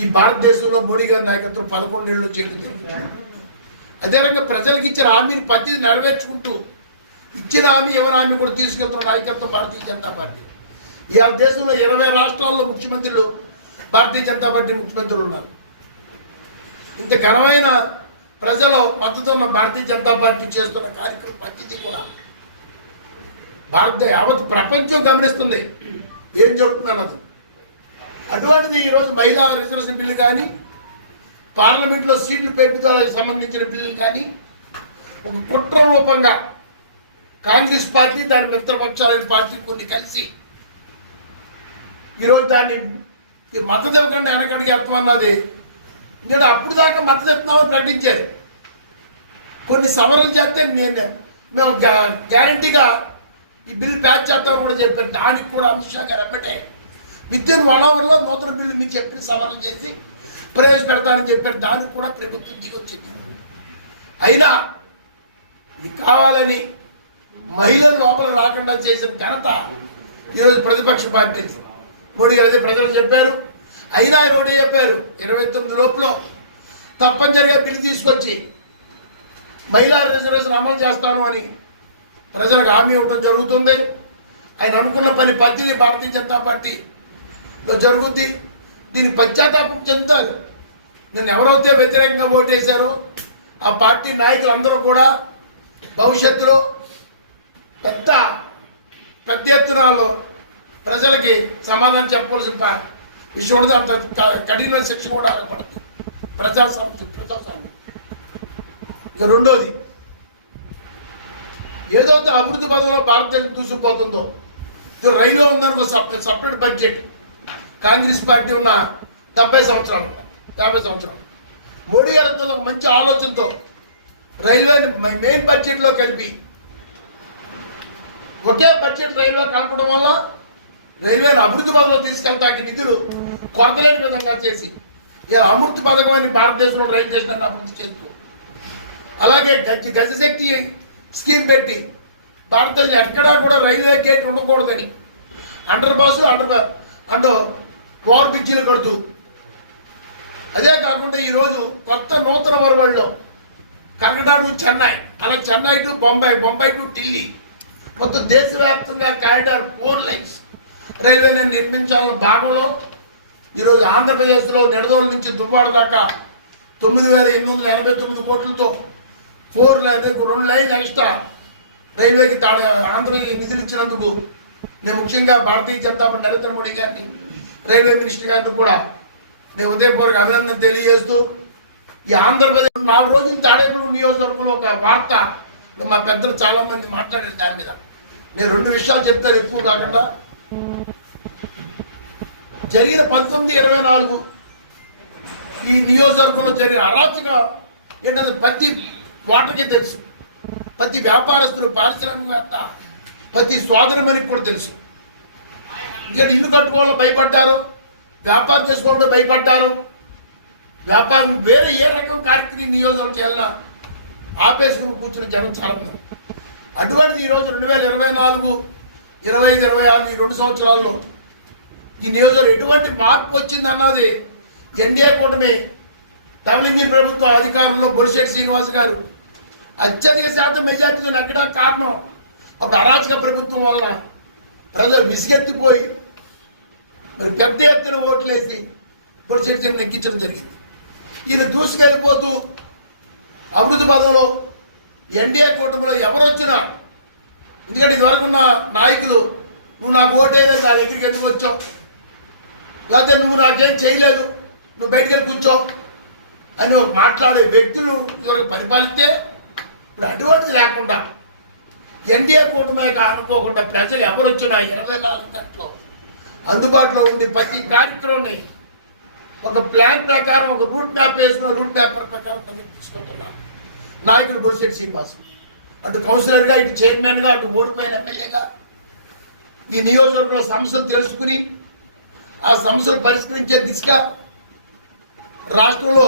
ఈ భారతదేశంలో మోడీ గారి నాయకత్వం 11 ఏళ్ళు చేయడం జరిగింది. అదే రకంగా ప్రజలకు ఇచ్చిన హామీని ప్రతిదీ నెరవేర్చుకుంటూ ఇచ్చిన హామీ ఎవరి హామీ కూడా తీసుకెళ్తున్న నాయకత్వం భారతీయ జనతా పార్టీ. ఈ దేశంలో 20 రాష్ట్రాల్లో ముఖ్యమంత్రులు భారతీయ జనతా పార్టీ ముఖ్యమంత్రులు ఉన్నారు. ఇంత ఘనమైన ప్రజలు మద్దతు ఉన్న భారతీయ జనతా పార్టీ చేస్తున్న కార్యక్రమం ప్రతిదీ కూడా యావత్ ప్రపంచం గమనిస్తుంది ఏం జరుగుతున్నది. అటువంటిది ఈరోజు మహిళా రిజర్వేషన్ బిల్లు కానీ పార్లమెంట్లో సీట్లు పెంపుదలకు సంబంధించిన బిల్లులు కానీ ఒక కుట్ర రూపంగా కాంగ్రెస్ పార్టీ దాని మిత్రపక్షాలైన పార్టీ కొన్ని కలిసి ఈరోజు దాన్ని మద్దతు ఇవ్వకుండా వెనకడికి వెళ్తామన్నది నేను అప్పుడు దాకా మద్దతు ఇస్తున్నామని ప్రకటించారు. కొన్ని సవరణలు చేస్తే మేము గ్యారంటీగా ఈ బిల్లు ప్యాచ్ చేస్తామని కూడా చెప్పారు. దానికి కూడా అమిత్ షా గారు అప్పటే విత్-ఇన్ 1 అవర్లో నూతన బిల్లు మీకు చెప్పిన సవరణ చేసి ప్రవేశపెడతారని చెప్పారు. దానికి కూడా ప్రభుత్వం దిగొచ్చింది. అయినా ఇది కావాలని మహిళలు లోపల రాకుండా చేసిన ఘనత ఈరోజు ప్రతిపక్ష పార్టీ. మోడీ గారు అదే ప్రజలు చెప్పారు. అయినా ఆయన కూడా చెప్పారు 29 లోపల తప్పనిసరిగా బిల్లు తీసుకొచ్చి మహిళా రిజర్వేషన్ అమలు చేస్తాను అని ప్రజలకు హామీ ఇవ్వడం జరుగుతుంది. ఆయన అనుకున్న పద్ధతి భారతీయ జనతా పార్టీలో జరుగుద్ది. దీని పశ్చాత్తాపం చెందుతారు. నేను ఎవరైతే వ్యతిరేకంగా ఓటేశారో ఆ పార్టీ నాయకులు అందరూ కూడా భవిష్యత్తులో పెద్ద ఎత్తున ప్రజలకి సమాధానం చెప్పవలసిన విషయం కూడా అంత కఠిన శిక్ష కూడా పడుతుంది. ప్రజాస్వామ్యం. ఇక రెండోది ఏదైతే అభివృద్ధి పదంలో భారతదేశం దూసుకుపోతుందో రైలు ఉందనుకో సపరేట్ బడ్జెట్ కాంగ్రెస్ పార్టీ ఉన్న 50 సంవత్సరాలు మోడీ గారితో ఒక మంచి ఆలోచనతో రైల్వేని మెయిన్ బడ్జెట్లో కలిపి ఒకే బడ్జెట్ రైల్వే కలపడం వల్ల రైల్వేని అభివృద్ధి పదంలో తీసుకెళ్తానికి నిధులు కొరతలేని విధంగా చేసి అమృత పథకం అని భారతదేశంలో రైలు స్టేషన్ అభివృద్ధి చేస్తూ అలాగే గజశక్తి స్కీమ్ పెట్టి భారతదేశం ఎక్కడా కూడా రైల్వే గేట్ ఉండకూడదని అండర్ పాస్ అండ్ ఓవర్ బ్రిడ్జిలు కడుతూ అదే కాకుండా ఈరోజు కొత్త నూతన వరవడిలో కర్ణాటక టు చెన్నై అలా చెన్నై టు బొంబాయి టు ఢిల్లీ మొత్తం దేశవ్యాప్తంగా కారిడార్ 4 లైన్స్ రైల్వేని నిర్మించాలన్న భాగంలో ఈరోజు ఆంధ్రప్రదేశ్లో నిడదోలు నుంచి దువ్వాడ దాకా 9,889 కోట్లతో 2 లైన్ ఎక్స్ట్రా రైల్వేకి ఆంధ్రకి నిధులు ఇచ్చినందుకు నేను ముఖ్యంగా భారతీయ జనతా పార్టీ నరేంద్ర మోడీ గారిని రైల్వే మినిస్టర్ గారిని కూడా నేను ఉదయపూర్వక అభినందన తెలియజేస్తూ ఈ ఆంధ్రప్రదేశ్ 4 రోజులు తాడేపల్లి నియోజకవర్గంలో ఒక వార్త మా పెద్దలు చాలా మంది మాట్లాడారు. దాని మీద నేను 2 విషయాలు చెప్తాను ఎక్కువ కాకుండా. జరిగిన 1924 ఈ నియోజకవర్గంలో జరిగిన అరాచక ఏంటంటే ప్రతి వాటర్కి తెలుసు, ప్రతి వ్యాపారస్తులు పారిశ్రామికవేత్త ప్రతి స్వాతంత్రమనికి కూడా తెలుసు. ఇక్కడ ఇల్లు కట్టుకోవాలో భయపడ్డారు, వ్యాపారం చేసుకోవాలంటే భయపడ్డారు. వ్యాపారం వేరే ఏ రకం కార్యక్రమం నియోజకవర్గం చేయాలన్నా ఆపేసుకుని కూర్చున్న జనం చాలా మంది. అటువంటిది ఈరోజు 2024, 25, 26 ఈ 2 సంవత్సరాల్లో ఈ నియోజకవర్గం ఎటువంటి మార్పు వచ్చింది అన్నది ఎన్డీఏ కూటమి తమిళనాడు ప్రభుత్వం అధికారంలో బొలిశెట్టి శ్రీనివాస్ గారు అత్యధిక శాతం మెజార్టీతో నెగ్గడం కారణం అప్పుడు అరాచక ప్రభుత్వం వల్ల ప్రజలు విసిగెత్తిపోయి మరి పెద్ద ఎత్తున ఓట్లేసి బొలిశెట్టిని నెగ్గించడం జరిగింది. ఈయన దూసుకెళ్ళిపోతూ అభివృద్ధి పదంలో ఎన్డీఏ కూటమిలో ఎవరు వచ్చినా, ఎందుకంటే ఇదివరకున్న నాయకులు నువ్వు నాకు ఓటేదే నా దగ్గరికి ఎందుకు వచ్చావు, లేకపోతే నువ్వు నాకేం చేయలేదు నువ్వు బయటికి వెళ్ళి కూర్చో అని మాట్లాడే వ్యక్తులు ఇదివరకు పరిపాలిస్తే ఇప్పుడు అటువంటిది లేకుండా ఎన్డీఏ కూటమి అనుకోకుండా ప్రజలు ఎవరు వచ్చినా 24 గంటలు అందుబాటులో ఉండి ప్రతి కార్యక్రమాన్ని ఒక ప్లాన్ ప్రకారం ఒక రూట్ మ్యాప్ వేసుకున్న రూట్ మ్యాప్ ప్రకారం తీసుకుంటున్నారు నాయకుడు బొలిశెట్టి శ్రీనివాస్. అటు కౌన్సిలర్గా, ఇటు చైర్మన్గా, అటు ఓడిపోయిన ఎమ్మెల్యేగా ఈ నియోజకవర్గంలో సమస్యలు తెలుసుకుని ఆ సమస్యలు పరిష్కరించే దిశగా రాష్ట్రంలో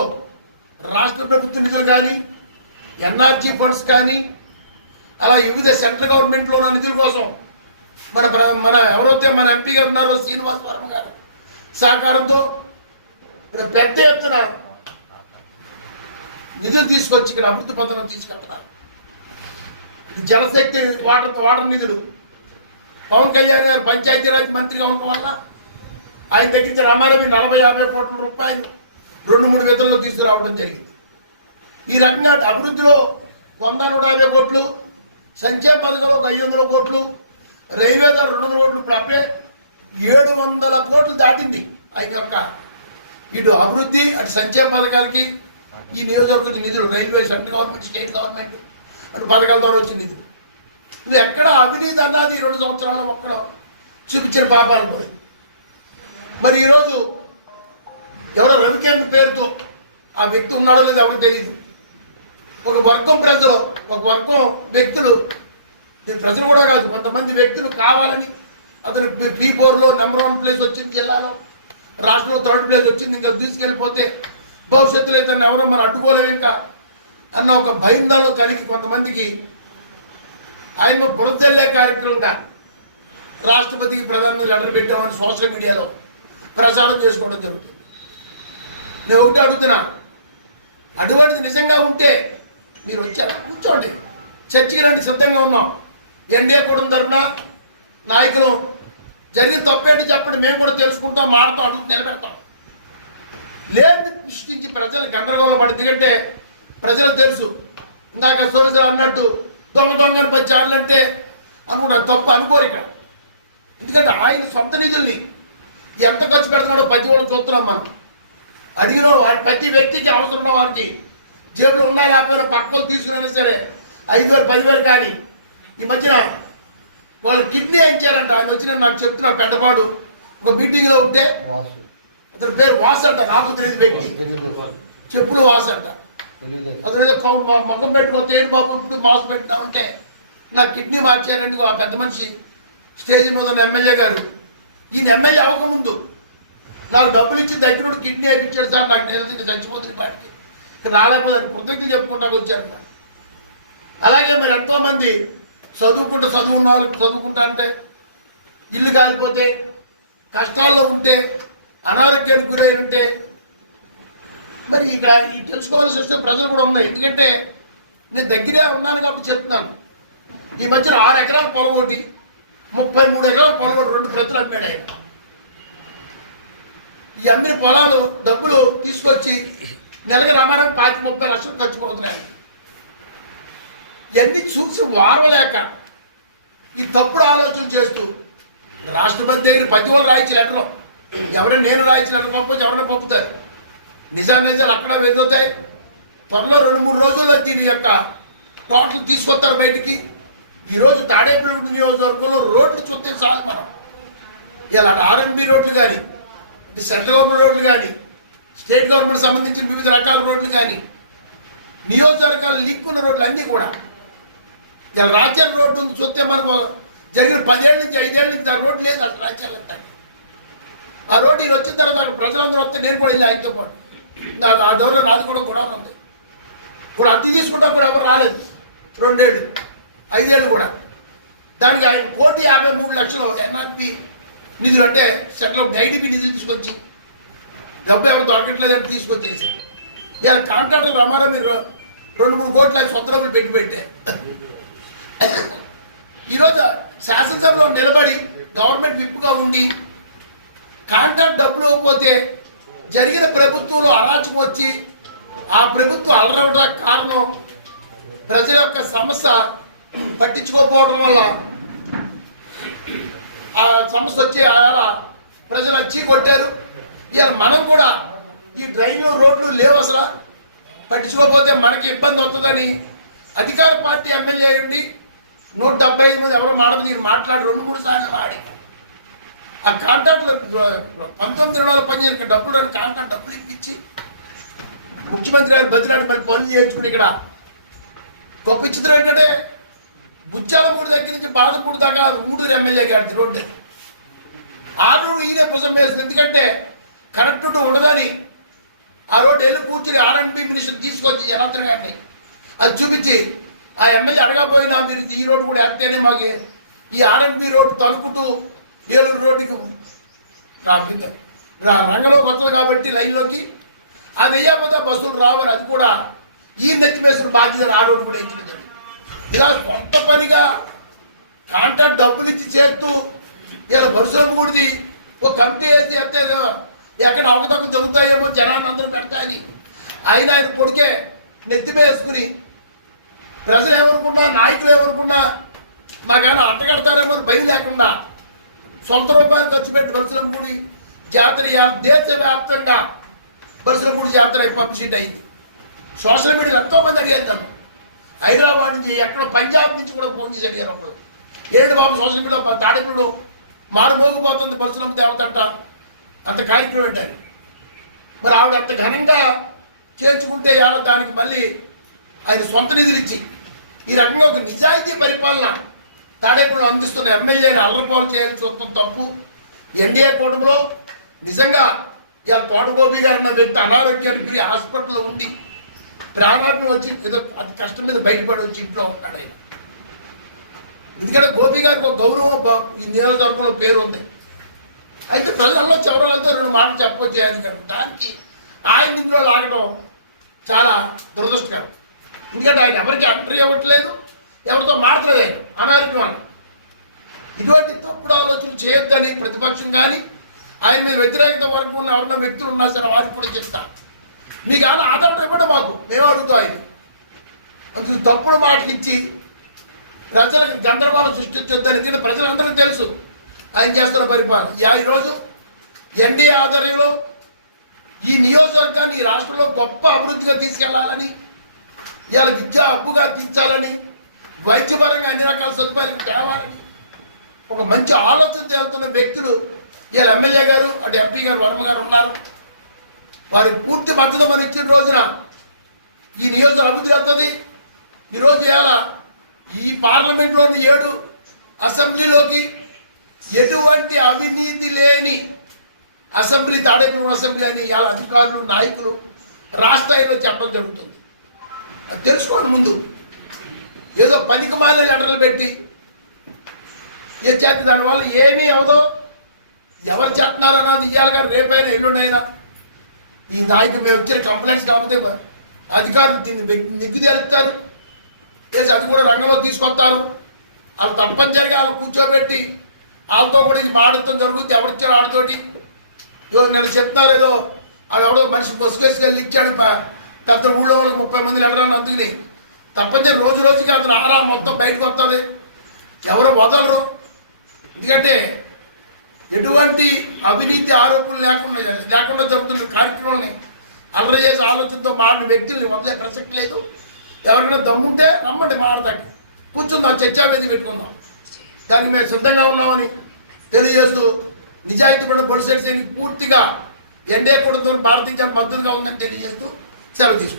రాష్ట్ర ప్రభుత్వ నిధులు కానీ, ఎన్ఆర్జీ ఫండ్స్ కానీ, అలా వివిధ సెంట్రల్ గవర్నమెంట్లో ఉన్న నిధుల కోసం మన ఎవరైతే మన ఎంపీ గారు ఉన్నారో శ్రీనివాస్ వర్మ గారు సహకారంతో పెద్ద ఎత్తున నిధులు తీసుకొచ్చి ఇక్కడ అమృత పథకం తీసుకెళ్తున్నారు. జలశక్తి వాటర్ నిధులు పవన్ కళ్యాణ్ గారు పంచాయతీరాజ్ మంత్రిగా ఉండడం వల్ల ఆయన దగ్గర రామారావు 40-50 కోట్ల రూపాయలు 2-3 విధుల్లో తీసుకురావడం జరిగింది. ఈ రకంగా అభివృద్ధిలో 100-150 కోట్లు, సంక్షేమ పథకంలో 500 కోట్లు, రైల్వే ద్వారా 200 కోట్లు, ఇప్పుడు అప్పుడే 700 కోట్లు దాటింది. ఆయన యొక్క ఇటు అభివృద్ధి అటు సంక్షేమ పథకాలకి ఈ నియోజకవర్గం నిధులు, railway central government state government అటు పథకాల ద్వారా వచ్చిన నిధులు. ఇది ఎక్కడ అవినీతి అన్నది 2 సంవత్సరాలు ఒక్కడ చూపించిన పాపాలు పోయి. మరి ఈరోజు ఎవరో రవికేంద్ర పేరుతో ఆ వ్యక్తి ఉన్నాడో లేదో ఎవరికి తెలియదు. ఒక వర్గం ప్రజలు, ఒక వర్గం వ్యక్తులు, దీని ప్రజలు కూడా కాదు, కొంతమంది వ్యక్తులు కావాలని అతను P4లో నెంబర్ 1 ప్లేస్ వచ్చింది, జిల్లాలో రాష్ట్రంలో 3rd ప్లేస్ వచ్చింది, ఇంకా తీసుకెళ్ళిపోతే భవిష్యత్తులో అయితే ఎవరో మనం అడ్డుకోలేము ఇంకా అన్న ఒక భయందాలో కలిగి కొంతమందికి ఆయన బురదల్లే కార్యక్రమంగా రాష్ట్రపతికి ప్రధాని లెటర్ పెట్టామని సోషల్ మీడియాలో ప్రచారం చేసుకోవడం జరుగుతుంది. నేను ఒకటి అడుగుతున్నా, అటువంటిది నిజంగా ఉంటే మీరు వచ్చారా? కూర్చోండి, చర్చకి రండి, సిద్ధంగా ఉన్నాం. ఎన్డీఏ కుటుంబం తరఫున నాయకులు జరిగిన తప్పేంటి చెప్పండి, మేము కూడా తెలుసుకుంటాం, మాటతో అడుగు నిలబెడతాం. లేదు సృష్టించి ప్రజలు గందరగోళం పడి, ఎందుకంటే ప్రజలకు తెలుసు, ఇందాక సోదరు అన్నట్టు దొంగని పచ్చి ఆడలంటే అనుకుంటారు, తప్పు అనుకోరు ఇక్కడ. ఎందుకంటే ఆయన సొంత నిధుల్ని ఎంత ఖర్చు పెడుతున్నాడో ప్రతి కూడా చూస్తున్నాం మనం. అడిగిన ప్రతి వ్యక్తికి అవసరం ఉన్న వారికి జేబులు ఉన్నా లేకపోయినా పక్కకు తీసుకున్నా సరే 5,000 10,000 కానీ ఈ మధ్యన వాళ్ళు కిడ్నీ ఇచ్చారంట. ఆయన వచ్చిన నాకు చెప్తున్నా, పెద్దపాడు ఒక మీటింగ్ లో ఉంటే అతని పేరు వాస్ అంట, నాకు తెలియదు వ్యక్తి, చెప్పులు వాస్ అంట. అతను ఏదో ముఖం పెట్టుకోతే ఏంటి బాబు ఇప్పుడు మాస్ పెట్టినా ఉంటే నాకు కిడ్నీ మార్చారండి ఆ పెద్ద మనిషి స్టేజ్ మీద ఉన్న ఎమ్మెల్యే గారు. ఈయన ఎమ్మెల్యే అవ్వకముందు నాకు డబ్బులు ఇచ్చి దగ్గర కిడ్నీ వేయించాడు సార్, నాకు నేను చచ్చిపోతుంది పాటికి ఇక్కడ రాలేకపోతే కృతజ్ఞతలు చెప్పుకుంటాకు వచ్చారు. అలాగే మరి ఎంతో మంది చదువున్న వాళ్ళకి చదువుకుంటా అంటే ఇల్లు కాలిపోతే, కష్టాల్లో ఉంటే, అనారోగ్యానికి గురై ఉంటే మరి ఇక్కడ ఈ తెలుసుకోవాల్సిన విషయం ప్రజలు కూడా ఉన్నాయి. ఎందుకంటే నేను దగ్గరే ఉన్నాను కాబట్టి చెప్తున్నాను. ఈ మధ్యన 6 ఎకరాల పొలం ఒకటి, 33 ఎకరాల పొలం ఒకటి 2 ప్రతులు అమ్మాడు ఆయన. ఈ అమ్మిన పొలాలు డబ్బులు తీసుకొచ్చి నెలకి రామారావు 25-30 లక్షలు ఖర్చుపోతున్నాయి. ఇవన్నీ చూసి వారలేక ఈ తప్పుడు ఆలోచనలు చేస్తూ రాష్ట్రపతి దగ్గర 10 వాళ్ళు రాయించిన లెటర్లో ఎవరైనా నేను రాయించిన లెటర్ పంపొచ్చు, ఎవరైనా పంపుతారు. నిజాలు అక్కడ వెళ్తాయి. త్వరలో 2-3 రోజుల్లో దీని యొక్క టోటల్ తీసుకొస్తారు బయటికి. ఈరోజు తాడేపల్లి నియోజకవర్గంలో రోడ్లు చూస్తే చాలు మనం. ఇలా RNB రోడ్లు కానీ, సెంట్రల్ గవర్నమెంట్ రోడ్లు కానీ, స్టేట్ గవర్నమెంట్ సంబంధించిన వివిధ రకాల రోడ్లు కానీ, నియోజకవర్గాల లింక్ ఉన్న రోడ్లు అన్నీ కూడా ఇలా రాజ్యాంగ రోడ్డు చూస్తే మనకు జరిగిన 10 ఏళ్ళ నుంచి 5 ఏళ్ళ నుంచి ఆ రోడ్డు లేదు అసలు రాజ్యాంగ. ఆ రోడ్డు ఈయన వచ్చిన తర్వాత ప్రజలందరూ వస్తే నేను కూడా వెళ్ళి ఆయనతో పాటు ఆ దౌర్లో నాది కూడా గొడవ ఉంది. ఇప్పుడు అద్దె తీసుకుంటా కూడా ఎవరు రాలేదు 2 ఏళ్ళు 5 ఏళ్ళు కూడా. దానికి ఆయన 1,53 లక్షలు NRP నిధులు అంటే సెంట్రల్ IDP నిధులు తీసుకొచ్చి డబ్బు ఎవరు దొరకట్లేదని తీసుకొచ్చేసి కాంట్రాక్టర్ రమ్మారా మీరు 2-3 కోట్ల సొంత డబ్బులు పెట్టే ఈరోజు శాసనసభలో నిలబడి గవర్నమెంట్ విప్పుగా ఉండి కాంట్రాక్ట్ డబ్బులు ఇవ్వకపోతే జరిగిన ప్రభుత్వంలో అరాచకం వచ్చి ఆ ప్రభుత్వం అలరవడానికి కారణం ప్రజల యొక్క సమస్య పట్టించుకోకపోవడం వల్ల ఆ సమస్య వచ్చి ప్రజలు వచ్చి కొట్టారు. ఇవాళ మనం కూడా ఈ డ్రైన్లు రోడ్లు లేవు అసలు, పట్టించుకోకపోతే మనకి ఇబ్బంది అవుతుందని అధికార పార్టీ ఎమ్మెల్యే ఉండి 175 మంది ఎవరో మాట్లాడి 2-3 సార్లు ఆడి ఆ కాంట్రాక్ట్ 19 పనిచేయక డబ్బులు కాంట్రాక్ట్ డబ్బులు ఇప్పించి ముఖ్యమంత్రి గారు బదిలాడి మరి పనులు చేయించుకుని ఇక్కడ గొప్ప చిత్రం ఏంటంటే బుచ్చాలమూడి దగ్గర నుంచి బాలపూడి దాకా ఊడూరు ఎమ్మెల్యే గారి రోడ్డు ఆ రోడ్డు ఈయనే పుసం వేస్తుంది. ఎందుకంటే కరెక్ట్ ఉండదని ఆ రోడ్డు వెళ్ళి కూర్చుని RNB మినిస్టర్ తీసుకొచ్చి జనార్దన్ గారిని అది చూపించి ఆ ఎమ్మెల్యే అడగపోయినా మీరు ఈ రోడ్డు కూడా వేస్తేనే మాకు ఈ ఆర్ఎండ్బి రోడ్డు తలుపుతూ ఏలూరు రోడ్డుకి ట్రాఫిక్ రంగంలో కొత్తది కాబట్టి లైన్లోకి అది వేయకపోతే బస్సులు రావాలి. అది కూడా ఈ నెత్తి వేసిన బాధ్యత ఆ రోడ్డు కూడా ఇచ్చింది. ఇలా కొత్త పనిగా కాంట్రాక్ట్ డబ్బులు ఇచ్చి చేస్తూ ఇలా బస్సులు కూడిది ఒక కమిటీ వేసి చెప్తే ఎక్కడ అవకతవకలు జరుగుతాయేమో జనాన్ని అందరూ పెడతాయని ఆయన కొడుకే నెత్తి వేసుకుని ప్రజలు ఏమనుకున్నా నాయకులు ఏమనుకున్నా మాకేమైనా అట్టగడతారేమో భయం లేకుండా సొంత రూపాయలు ఖర్చు పెట్టి బస్సులను కూడి జాతర దేశవ్యాప్తంగా బస్సుల కూడి జాతర పబ్లిసిటీ అయింది. సోషల్ మీడియాలో ఎంతో మంది అడిగేద్దాం. హైదరాబాద్ నుంచి ఎక్కడో పంజాబ్ నుంచి కూడా ఫోన్ చేసి అడిగారు. ఏంటి బాబు సోషల్ మీడియాలో తాడేపుడు మారుమోగిపోతుంది బస్సులకు దేవతంట అంత కార్యక్రమం పెట్టారు. మరి ఆవిడ అంత ఘనంగా చేర్చుకుంటే దానికి మళ్ళీ ఆయన సొంత నిధులు ఇచ్చి ఈ రకంగా ఒక నిజాయితీ పరిపాలన తాడేపుడు అందిస్తున్న ఎమ్మెల్యేని అల్లరిపాలు చేయాల్సి వస్తుంది తప్పు. ఎన్డీఏ కూటమిలో నిజంగా ఇలా తోటగోపి గారు అన్న వ్యక్తి అనారోగ్యానికి గురి హాస్పిటల్లో ఉండి ప్రాణాన్ని వచ్చి ఏదో అతి కష్టం మీద బయటపడి వచ్చి ఇంట్లో ఉన్నాడు ఆయన. ఎందుకంటే గోపి గారికి ఒక గౌరవం ఈ నియోజకవర్గంలో పేరు ఉంది. అయితే ప్రజల్లో చివరితో 2 మాటలు చెప్పవచ్చు ఆయన గారు. దానికి ఆయన ఇంట్లో లాగడం చాలా దురదృష్టకరం. ఎందుకంటే ఆయన ఎవరికి ఎంట్రీ ఇవ్వట్లేదు, ఎవరితో మాట్లాడలేదు అనారోగ్యం. ఇటువంటి తప్పుడు ఆలోచన చేయొద్దని ప్రతిపక్షం కానీ ఆయన మీద వ్యతిరేకత వరకు ఉన్న వ్యక్తులు ఉన్నా సరే వారికి కూడా చెప్తాను. మీకు ఆయన ఆధారం ఇవ్వడం మాకు మేము అడుగుతాం. ఆయన కొంచెం తప్పుడు మాటలు ఇచ్చి ప్రజలకు గందరగోళం సృష్టించొద్దని దీని ప్రజలందరికీ తెలుసు ఆయన చేస్తున్న పరిపాలన. ఈరోజు ఎన్డీఏ ఆధ్వర్యంలో ఈ నియోజకవర్గాన్ని ఈ రాష్ట్రంలో గొప్ప అభివృద్ధిగా తీసుకెళ్లాలని, ఇవాళ విద్యా హబ్బుగా తీర్చాలని, వైద్యపరంగా అన్ని రకాల సదుపాయాలు తేవాలని ఒక మంచి ఆలోచన చేస్తున్న వ్యక్తులు ఇవాళ ఎమ్మెల్యే గారు అటు ఎంపీ గారు వర్మ గారు ఉన్నారు. వారికి పూర్తి మద్దతు మనం ఇచ్చిన రోజున ఈ నియోజకవర్గం అభివృద్ధి అవుతుంది. ఈరోజు ఇవాళ ఈ పార్లమెంట్లోని 7 అసెంబ్లీలోకి ఎటువంటి అవినీతి లేని అసెంబ్లీ తాడేపల్లి అసెంబ్లీ అని ఇవాళ అధికారులు నాయకులు రాష్ట్రాల్లో చెప్పడం జరుగుతుంది. తెలుసుకోండి. ముందు ఏదో 10కి మాలిన లెటర్లు పెట్టి చేస్తే దానివల్ల ఏమీ అవదో. ఎవరు చేస్తున్నారన్నది ఇవాళ గారు రేపైనా ఎల్లుండైనా ఈ నాయకులు మేము వచ్చే కంప్లైంట్స్ కాకపోతే అధికారులు దీన్ని నిగ్గు తెలుపుతారు, చేసి అది కూడా రంగంలో తీసుకొస్తారు. వాళ్ళు తప్పనిసరిగా వాళ్ళు కూర్చోబెట్టి వాళ్ళతో కూడా ఇది మాడటం జరుగుతుంది. ఎవరిచ్చారు ఆడతోటి నేను చెప్తారు ఏదో అది ఎవడో మనిషి బస్సుకేసుకెళ్ళి ఇచ్చాడు పెద్ద ఊళ్ళో 30 మంది ఎవరైనా అందుకుని తప్పనిసరి రోజు రోజుకి అతను ఆరా మొత్తం బయటకు వస్తుంది. ఎవరు వదలరు. ఎందుకంటే ఎటువంటి అవినీతి ఆరోపణలు లేకుండా జరుగుతున్న కార్యక్రమాన్ని అల్లరి చేసే ఆలోచనతో మారిన వ్యక్తుల్ని వదిలే ప్రసక్తి లేదు. ఎవరైనా దమ్ముంటే రమ్మంటే మాడతాకి కూర్చుందాం, చర్చావేది పెట్టుకుందాం. దానికి మేము సిద్ధంగా ఉన్నామని తెలియజేస్తూ నిజాయితీ పడిన బొడిసెట్స్ పూర్తిగా ఎన్డీఏ కూడా భారతీయ జనతా మద్దతుగా ఉందని తెలియజేస్తూ సెలవు తీసుకుంటాం.